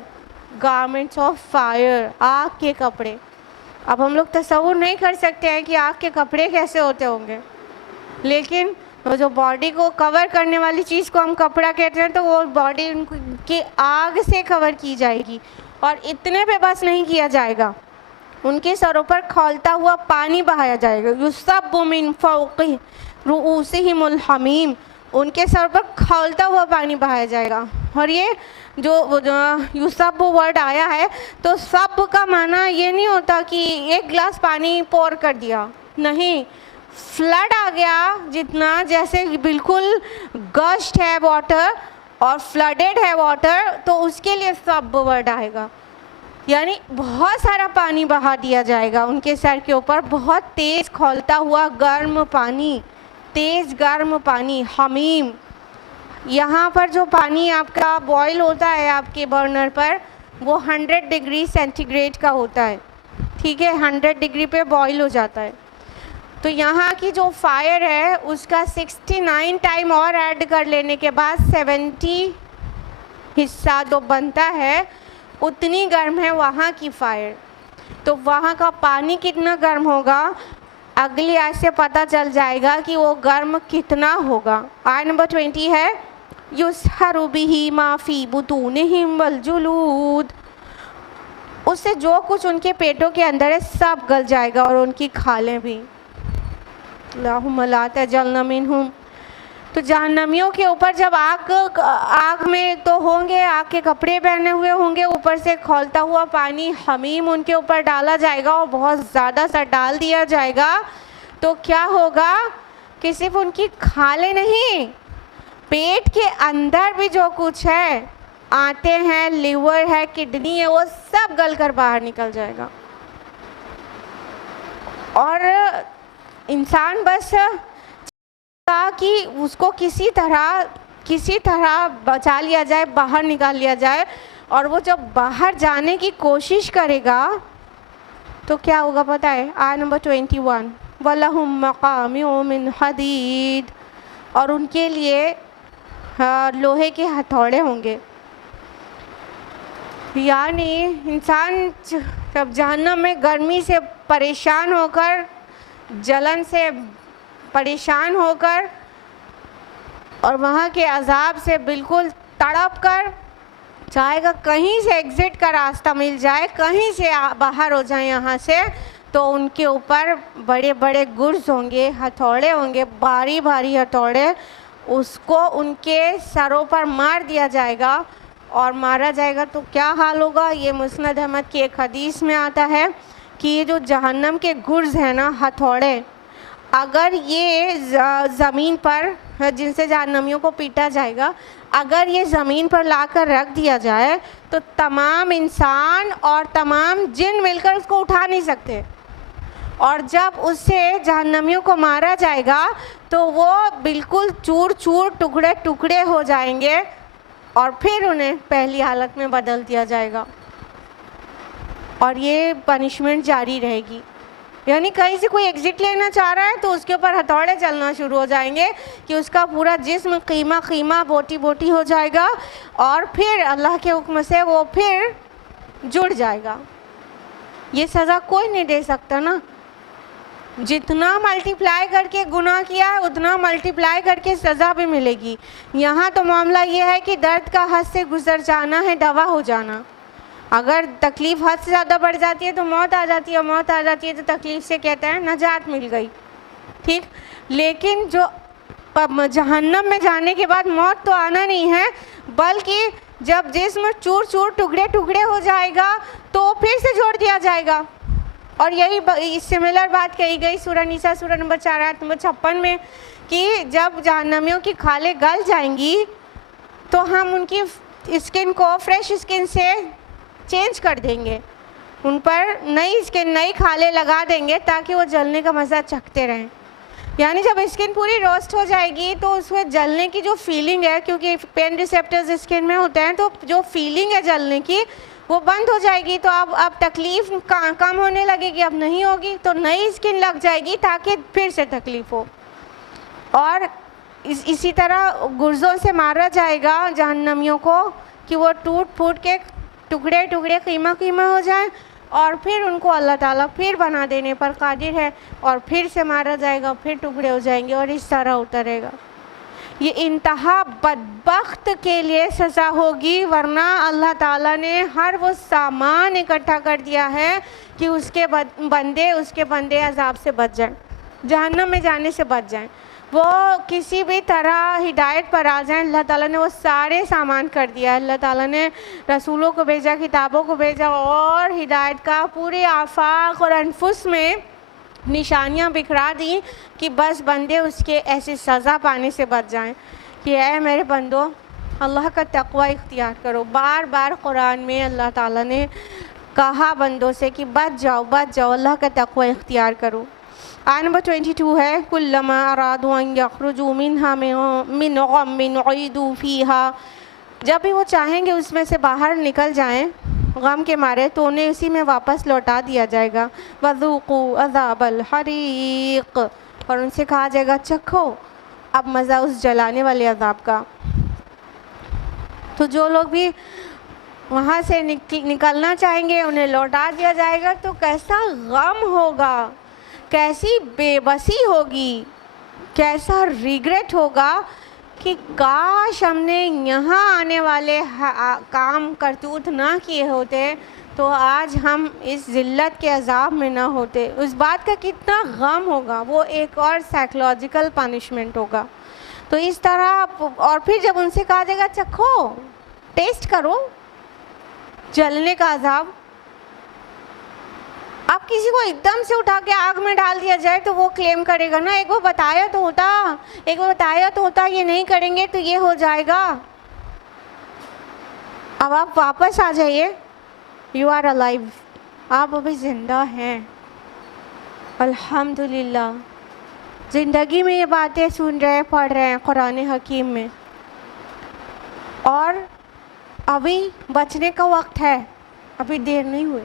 garments of fire, آگ کے کپڑے. اب ہم لوگ تصور نہیں کر سکتے ہیں کہ آگ کے کپڑے کیسے ہوتے ہوں گے، لیکن وہ جو باڈی کو کور کرنے والی چیز کو ہم کپڑا کہتے ہیں تو وہ باڈی ان کی آگ سے کور کی جائے گی. اور اتنے پہ بس نہیں کیا جائے گا، ان کے سروں پر کھولتا ہوا پانی بہایا جائے گا. یصب من فوق رؤوسہم الحمیم، ان کے سر پر کھولتا ہوا پانی بہایا جائے گا. اور یہ جو یصب ورڈ آیا ہے تو سب کا معنی یہ نہیں ہوتا کہ ایک گلاس پانی پور کر دیا، نہیں، فلڈ آ گیا جتنا، جیسے بالکل گشٹ ہے واٹر اور فلڈڈ ہے واٹر، تو اس کے لیے سب ورڈ آئے گا. یعنی بہت سارا پانی بہا دیا جائے گا ان کے سر کے اوپر، بہت تیز کھولتا ہوا گرم پانی، تیز گرم پانی، حمیم. یہاں پر جو پانی آپ کا بوائل ہوتا ہے آپ کے برنر پر وہ 100 ڈگری سینٹی گریڈ کا ہوتا ہے، ٹھیک ہے، 100 ڈگری پہ بوائل ہو جاتا ہے. تو یہاں کی جو فائر ہے اس کا 69 ٹائم اور ایڈ کر لینے کے بعد 70 حصہ جو بنتا ہے اتنی گرم ہے وہاں کی فائر. تو وہاں کا پانی کتنا گرم ہوگا اگلی آیت سے پتہ چل جائے گا کہ وہ گرم کتنا ہوگا. آیت نمبر 20 ہے یُسْحَرُ بِهِ مَا فِي بُطُونِهِمْ وَالْجُلُودُ، اس سے جو کچھ ان کے پیٹوں کے اندر ہے سب گل جائے گا اور ان کی کھالیں بھی. اللہم لا تجعلنا منہم. تو جہنمیوں کے اوپر جب آگ میں تو ہوں گے، آگ کے کپڑے پہنے ہوئے ہوں گے، اوپر سے کھولتا ہوا پانی حمیم ان کے اوپر ڈالا جائے گا اور بہت زیادہ سا ڈال دیا جائے گا. تو کیا ہوگا کہ صرف ان کی کھالیں نہیں، پیٹ کے اندر بھی جو کچھ ہے، آنتیں ہیں، لیور ہے، کڈنی ہے، وہ سب گل کر باہر نکل جائے گا. اور انسان بس کہ اس کو کسی طرح بچا لیا جائے، باہر نکال لیا جائے. اور وہ جب باہر جانے کی کوشش کرے گا تو کیا ہوگا پتہ ہے؟ آیت نمبر 21 وَلَهُمْ مَقَامِعُ مِنْ حَدِيدٍ، اور ان کے لیے لوہے کے ہتھوڑے ہوں گے. یعنی انسان جب جہنم میں گرمی سے پریشان ہو کر، جلن سے پریشان ہو کر اور وہاں کے عذاب سے بالکل تڑپ کر چاہے گا کہیں سے ایگزٹ کا راستہ مل جائے، کہیں سے باہر ہو جائیں یہاں سے، تو ان کے اوپر بڑے بڑے گرز ہوں گے، ہتھوڑے ہوں گے، بھاری بھاری ہتھوڑے. اس کو ان کے سروں پر مار دیا جائے گا. اور مارا جائے گا تو کیا حال ہوگا؟ یہ مسند احمد کی ایک حدیث میں آتا ہے کہ یہ جو جہنم کے گرز ہیں نا، ہتھوڑے، اگر یہ زمین پر جن سے جہنمیوں کو پیٹا جائے گا، اگر یہ زمین پر لا کر رکھ دیا جائے تو تمام انسان اور تمام جن مل کر اس کو اٹھا نہیں سکتے. اور جب اس سے جہنمیوں کو مارا جائے گا تو وہ بالکل چور چور، ٹکڑے ٹکڑے ہو جائیں گے اور پھر انہیں پہلی حالت میں بدل دیا جائے گا. اور یہ پنشمنٹ جاری رہے گی. یعنی کہیں سے کوئی ایگزٹ لینا چاہ رہا ہے تو اس کے اوپر ہتھوڑے چلنا شروع ہو جائیں گے کہ اس کا پورا جسم قیمہ قیمہ بوٹی بوٹی ہو جائے گا، اور پھر اللہ کے حکم سے وہ پھر جڑ جائے گا۔ یہ سزا کوئی نہیں دے سکتا نا، جتنا ملٹی پلائی کر کے گناہ کیا ہے اتنا ملٹی پلائی کر کے سزا بھی ملے گی۔ یہاں تو معاملہ یہ ہے کہ درد کا حد سے گزر جانا ہے، دوا ہو جانا۔ اگر تکلیف حد سے زیادہ بڑھ جاتی ہے تو موت آ جاتی ہے، موت آ جاتی ہے تو تکلیف سے کہتے ہیں نجات مل گئی، ٹھیک۔ لیکن جو جہنم میں جانے کے بعد موت تو آنا نہیں ہے، بلکہ جب جسم چور چور ٹکڑے ٹکڑے ہو جائے گا تو پھر سے جوڑ دیا جائے گا۔ اور یہی سملر بات کہی گئی سورہ نساء سورہ نمبر 4 آیت نمبر 56 میں کہ جب جہنمیوں کی کھالیں گل جائیں گی تو ہم ان کی اسکن کو فریش اسکن سے چینج کر دیں گے، ان پر نئی اسکن نئی کھالیں لگا دیں گے تاکہ وہ جلنے کا مزہ چکھتے رہیں۔ یعنی جب اسکن پوری روسٹ ہو جائے گی تو اس میں جلنے کی جو فیلنگ ہے، کیونکہ پین ریسیپٹرز اسکن میں ہوتے ہیں، تو جو فیلنگ ہے جلنے کی وہ بند ہو جائے گی، تو اب تکلیف کم ہونے لگے گی، اب نہیں ہوگی، تو نئی اسکن لگ جائے گی تاکہ پھر سے تکلیف ہو۔ اور اسی طرح گرزوں سے مارا جائے گا جہنمیوں کو کہ وہ ٹوٹ پھوٹ کے ٹکڑے ٹکڑے قیمہ قیمہ ہو جائیں، اور پھر ان کو اللہ تعالیٰ پھر بنا دینے پر قادر ہے، اور پھر سے مارا جائے گا، پھر ٹکڑے ہو جائیں گے، اور اس طرح ہوتا رہے گا۔ یہ انتہا بدبخت کے لیے سزا ہوگی، ورنہ اللہ تعالیٰ نے ہر وہ سامان اکٹھا کر دیا ہے کہ اس کے بندے عذاب سے بچ جائیں، جہنم میں جانے سے بچ جائیں، وہ کسی بھی طرح ہدایت پر آ جائیں۔ اللہ تعالیٰ نے وہ سارے سامان کر دیا ہے، اللہ تعالیٰ نے رسولوں کو بھیجا، کتابوں کو بھیجا، اور ہدایت کا پورے آفاق اور انفس میں نشانیاں بکھرا دیں کہ بس بندے اس کے ایسی سزا پانے سے بچ جائیں کہ اے میرے بندو اللہ کا تقوی اختیار کرو۔ بار بار قرآن میں اللہ تعالیٰ نے کہا بندوں سے کہ بچ جاؤ، اللہ کا تقوی اختیار کرو۔ آیت نمبر 22 ہے کلما ارادوا ان یخرجوا منها من غم اعیدوا فیها، جب بھی وہ چاہیں گے اس میں سے باہر نکل جائیں غم کے مارے تو انہیں اسی میں واپس لوٹا دیا جائے گا۔ وذوقوا عذاب الحریق، اور ان سے کہا جائے گا چکھو اب مزہ اس جلانے والے عذاب کا۔ تو جو لوگ بھی وہاں سے نکلنا چاہیں گے انہیں لوٹا دیا جائے گا، تو کیسا غم ہوگا، کیسی بے بسی ہوگی، کیسا ریگریٹ ہوگا کہ کاش ہم نے یہاں آنے والے کام کرتوت نہ کیے ہوتے تو آج ہم اس ذلت کے عذاب میں نہ ہوتے۔ اس بات کا کتنا غم ہوگا، وہ ایک اور سائیکولوجیکل پنشمنٹ ہوگا۔ تو اس طرح، اور پھر جب ان سے کہا جائے گا چکھو، ٹیسٹ کرو جلنے کا عذاب۔ اب کسی کو ایک دم سے اٹھا کے آگ میں ڈال دیا جائے تو وہ کلیم کرے گا نا ایک وہ بتایا تو ہوتا یہ نہیں کریں گے تو یہ ہو جائے گا۔ اب آپ واپس آ جائیے، یو آر الائیو، آپ ابھی زندہ ہیں، الحمدللہ زندگی میں یہ باتیں سن رہے ہیں، پڑھ رہے ہیں قرآن حکیم میں، اور ابھی بچنے کا وقت ہے، ابھی دیر نہیں ہوئی،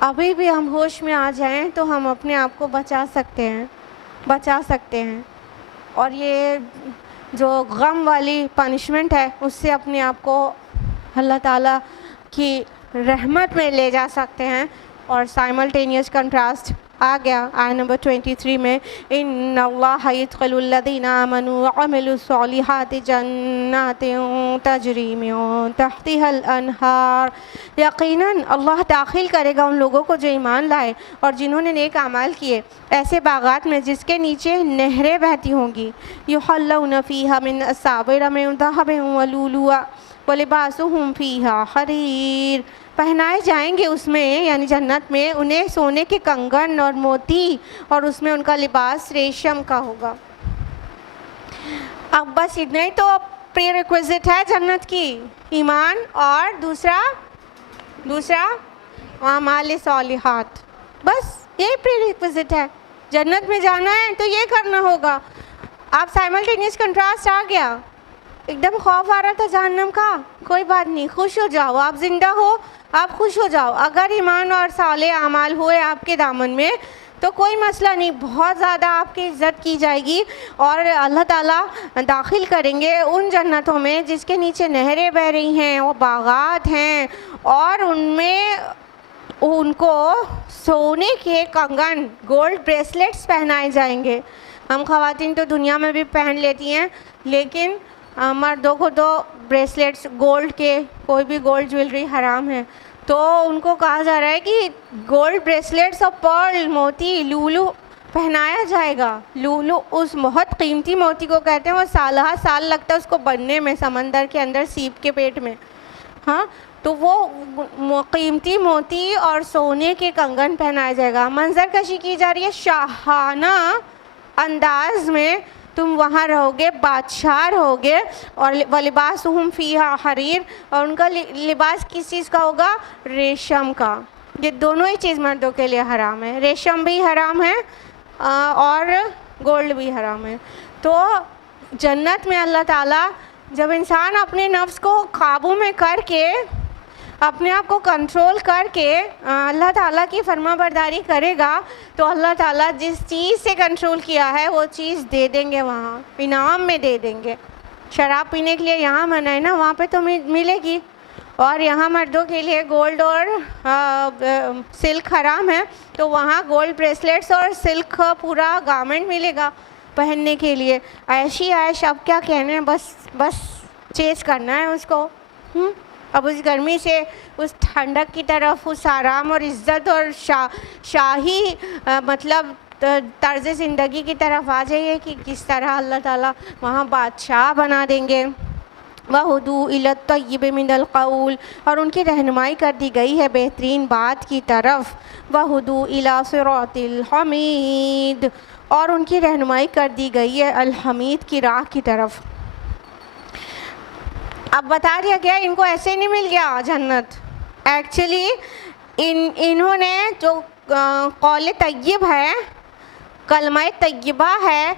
ابھی بھی ہم ہوش میں آ جائیں تو ہم اپنے آپ کو بچا سکتے ہیں، اور یہ جو غم والی پنشمنٹ ہے اس سے اپنے آپ کو اللہ تعالیٰ کی رحمت میں لے جا سکتے ہیں۔ اور سائملٹینیس کنٹراسٹ آ گیا آیت نمبر 23 میں، ان اللہ یدخل الذین آمنوا وعملوا الصالحات جنات تجری من تحتها الانہار، یقیناً اللہ داخل کرے گا ان لوگوں کو جو ایمان لائے اور جنہوں نے نیک اعمال کیے ایسے باغات میں جس کے نیچے نہریں بہتی ہوں گی، یحلون فیہا من اساور من ذہب ولؤلؤا ولباسہم فیہا حریر، پہنائے جائیں گے اس میں یعنی جنت میں انہیں سونے کے کنگن اور موتی، اور اس میں ان کا لباس ریشم کا ہوگا۔ اب بس اتنا ہی تو پری ریکویزٹ ہے جنت کی، ایمان، اور دوسرا اعمال صالحات، بس یہی پری ریکویزٹ ہے۔ جنت میں جانا ہے تو یہ کرنا ہوگا۔ آپ سائملٹینیس کنٹراسٹ آ گیا، ایک دم خوف آ رہا تھا جہنم کا، کوئی بات نہیں، خوش ہو جاؤ، آپ زندہ ہو، آپ خوش ہو جاؤ. اگر ایمان اور صالح اعمال ہوئے آپ کے دامن میں تو کوئی مسئلہ نہیں، بہت زیادہ آپ کی عزت کی جائے گی اور اللہ تعالیٰ داخل کریں گے ان جنتوں میں جس کے نیچے نہریں بہہ رہی ہیں، وہ باغات ہیں، اور ان میں ان کو سونے کے کنگن، گولڈ بریسلیٹس پہنائے جائیں گے. ہم خواتین تو دنیا میں بھی پہن لیتی ہیں، لیکن مردوں کو تو بریسلیٹس گولڈ کے، کوئی بھی گولڈ جویلری حرام ہے. تو ان کو کہا جا رہا ہے کہ گولڈ بریسلیٹس اور پرل، موتی، لولو پہنایا جائے گا. لولو اس بہت قیمتی موتی کو کہتے ہیں، وہ سالہ سال لگتا ہے اس کو بننے میں، سمندر کے اندر سیپ کے پیٹ میں. ہاں، تو وہ قیمتی موتی اور سونے کے کنگن پہنایا جائے گا. منظر کشی کی جا رہی ہے شاہانہ انداز میں. تم وہاں رہو گے، بادشاہ رہو گے، اور وَلِبَاسُهُمْ فِيهَا حَرِيرٌ، اور ان کا لباس کس چیز کا ہوگا؟ ریشم کا. یہ دونوں ہی چیز مردوں کے لیے حرام ہے، ریشم بھی حرام ہے اور گولڈ بھی حرام ہے. تو جنت میں اللہ تعالیٰ جب انسان اپنے نفس کو قابو میں کر کے، اپنے آپ کو کنٹرول کر کے اللہ تعالیٰ کی فرما برداری کرے گا تو اللہ تعالیٰ جس چیز سے کنٹرول کیا ہے وہ چیز دے دیں گے، وہاں انعام میں دے دیں گے. شراب پینے کے لیے یہاں منع ہے نا، وہاں پہ تو ملے گی. اور یہاں مردوں کے لیے گولڈ اور سلک حرام ہے، تو وہاں گولڈ بریسلیٹس اور سلک پورا گارمنٹ ملے گا پہننے کے لیے. عیشی عیش، اب کیا کہنے ہیں، بس چیز کرنا ہے اس کو. اب اس گرمی سے اس ٹھنڈک کی طرف، اس آرام اور عزت اور شاہی مطلب طرز زندگی کی طرف آ جائیے کہ کس طرح اللہ تعالیٰ وہاں بادشاہ بنا دیں گے. وَهُدُوا إِلَى الطَّيِّبِ مِنَ الْقَوْلِ، اور ان کی رہنمائی کر دی گئی ہے بہترین بات کی طرف. وَهُدُوا إِلَى صِرَاطِ الْحَمِيدِ، اور ان کی رہنمائی کر دی گئی ہے الحمید کی راہ کی طرف. اب بتا دیا گیا ان کو ایسے نہیں مل گیا جنت. ایکچولی انہوں نے جو قول طیب ہے، کلمہ طیبہ ہے،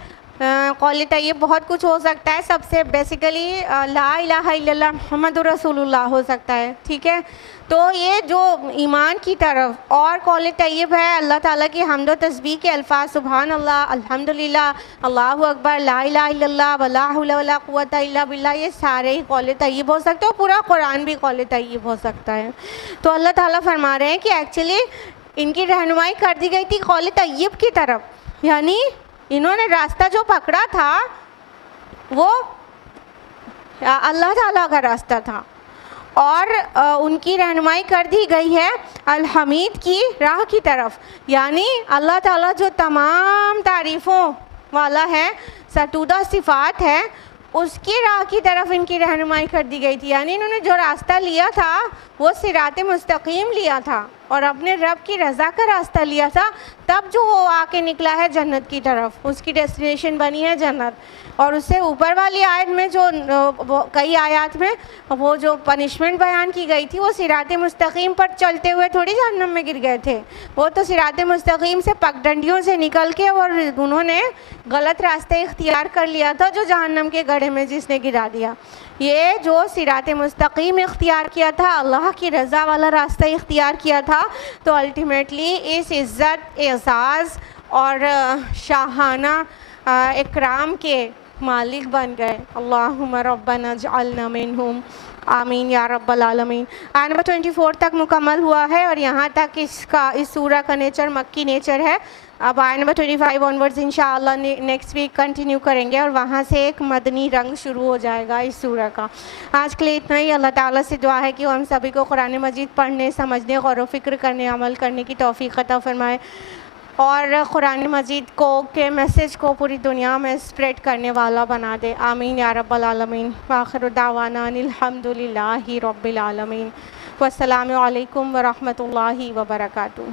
قول طیب بہت کچھ ہو سکتا ہے، سب سے بیسیکلی لا الہ الا اللہ محمد رسول اللہ ہو سکتا ہے، ٹھیک ہے. تو یہ جو ایمان کی طرف اور قول طیب ہے، اللہ تعالیٰ کی حمد و تسبیح کے الفاظ، سبحان اللہ، الحمدللہ، اللہ اکبر، لا الہ الا اللہ، ولا حول ولا قوۃ الا باللہ، یہ سارے ہی قول طیب ہو سکتے ہیں، پورا قرآن بھی قول طیب ہو سکتا ہے. تو اللہ تعالیٰ فرما رہے ہیں کہ ایکچولی ان کی رہنمائی کر دی گئی تھی قول طیب کی طرف، یعنی انہوں نے راستہ جو پکڑا تھا وہ اللہ تعالیٰ کا راستہ تھا، اور ان کی رہنمائی کر دی گئی ہے الحمید کی راہ کی طرف. یعنی اللہ تعالیٰ جو تمام تعریفوں والا ہے، ستودہ صفات ہے، اس کی راہ کی طرف ان کی رہنمائی کر دی گئی تھی. یعنی انہوں نے جو راستہ لیا تھا وہ صراط مستقیم لیا تھا اور اپنے رب کی رضا کا راستہ لیا تھا، تب جو وہ آ کے نکلا ہے جنت کی طرف، اس کی ڈیسٹینیشن بنی ہے جنت. اور اس سے اوپر والی آیت میں جو کئی آیات میں وہ جو پنشمنٹ بیان کی گئی تھی، وہ صراط مستقیم پر چلتے ہوئے تھوڑی جہنم میں گر گئے تھے، وہ تو صراط مستقیم سے پگڈنڈیوں سے نکل کے اور انہوں نے غلط راستے اختیار کر لیا تھا جو جہنم کے گڑھے میں جس نے گرا دیا. یہ جو صراط مستقیم اختیار کیا تھا، اللہ کی رضا والا راستہ اختیار کیا تھا، تو الٹیمیٹلی اس عزت، اعزاز اور شاہانہ اکرام کے مالک بن گئے. اللہم ربنا اجعلنا منہم، آمین یا رب العالمین. آیت نمبر 24 تک مکمل ہوا ہے، اور یہاں تک اس سورہ کا نیچر مکی نیچر ہے. اب آیت نمبر 25 آنورڈز انشاءاللہ نیکسٹ ویک کنٹینیو کریں گے، اور وہاں سے ایک مدنی رنگ شروع ہو جائے گا اس سورہ کا. آج کے لیے اتنا ہی. اللہ تعالیٰ سے دعا ہے کہ ہم سبھی کو قرآن مجید پڑھنے، سمجھنے، غور و فکر کرنے، عمل کرنے کی توفیق عطا فرمائے، اور قرآن مجید کے میسج کو پوری دنیا میں اسپریڈ کرنے والا بنا دے. آمین یا رب العالمین. وآخر دعوانا الحمدللہ رب العالمین. والسلام علیکم ورحمۃ اللہ وبرکاتہ.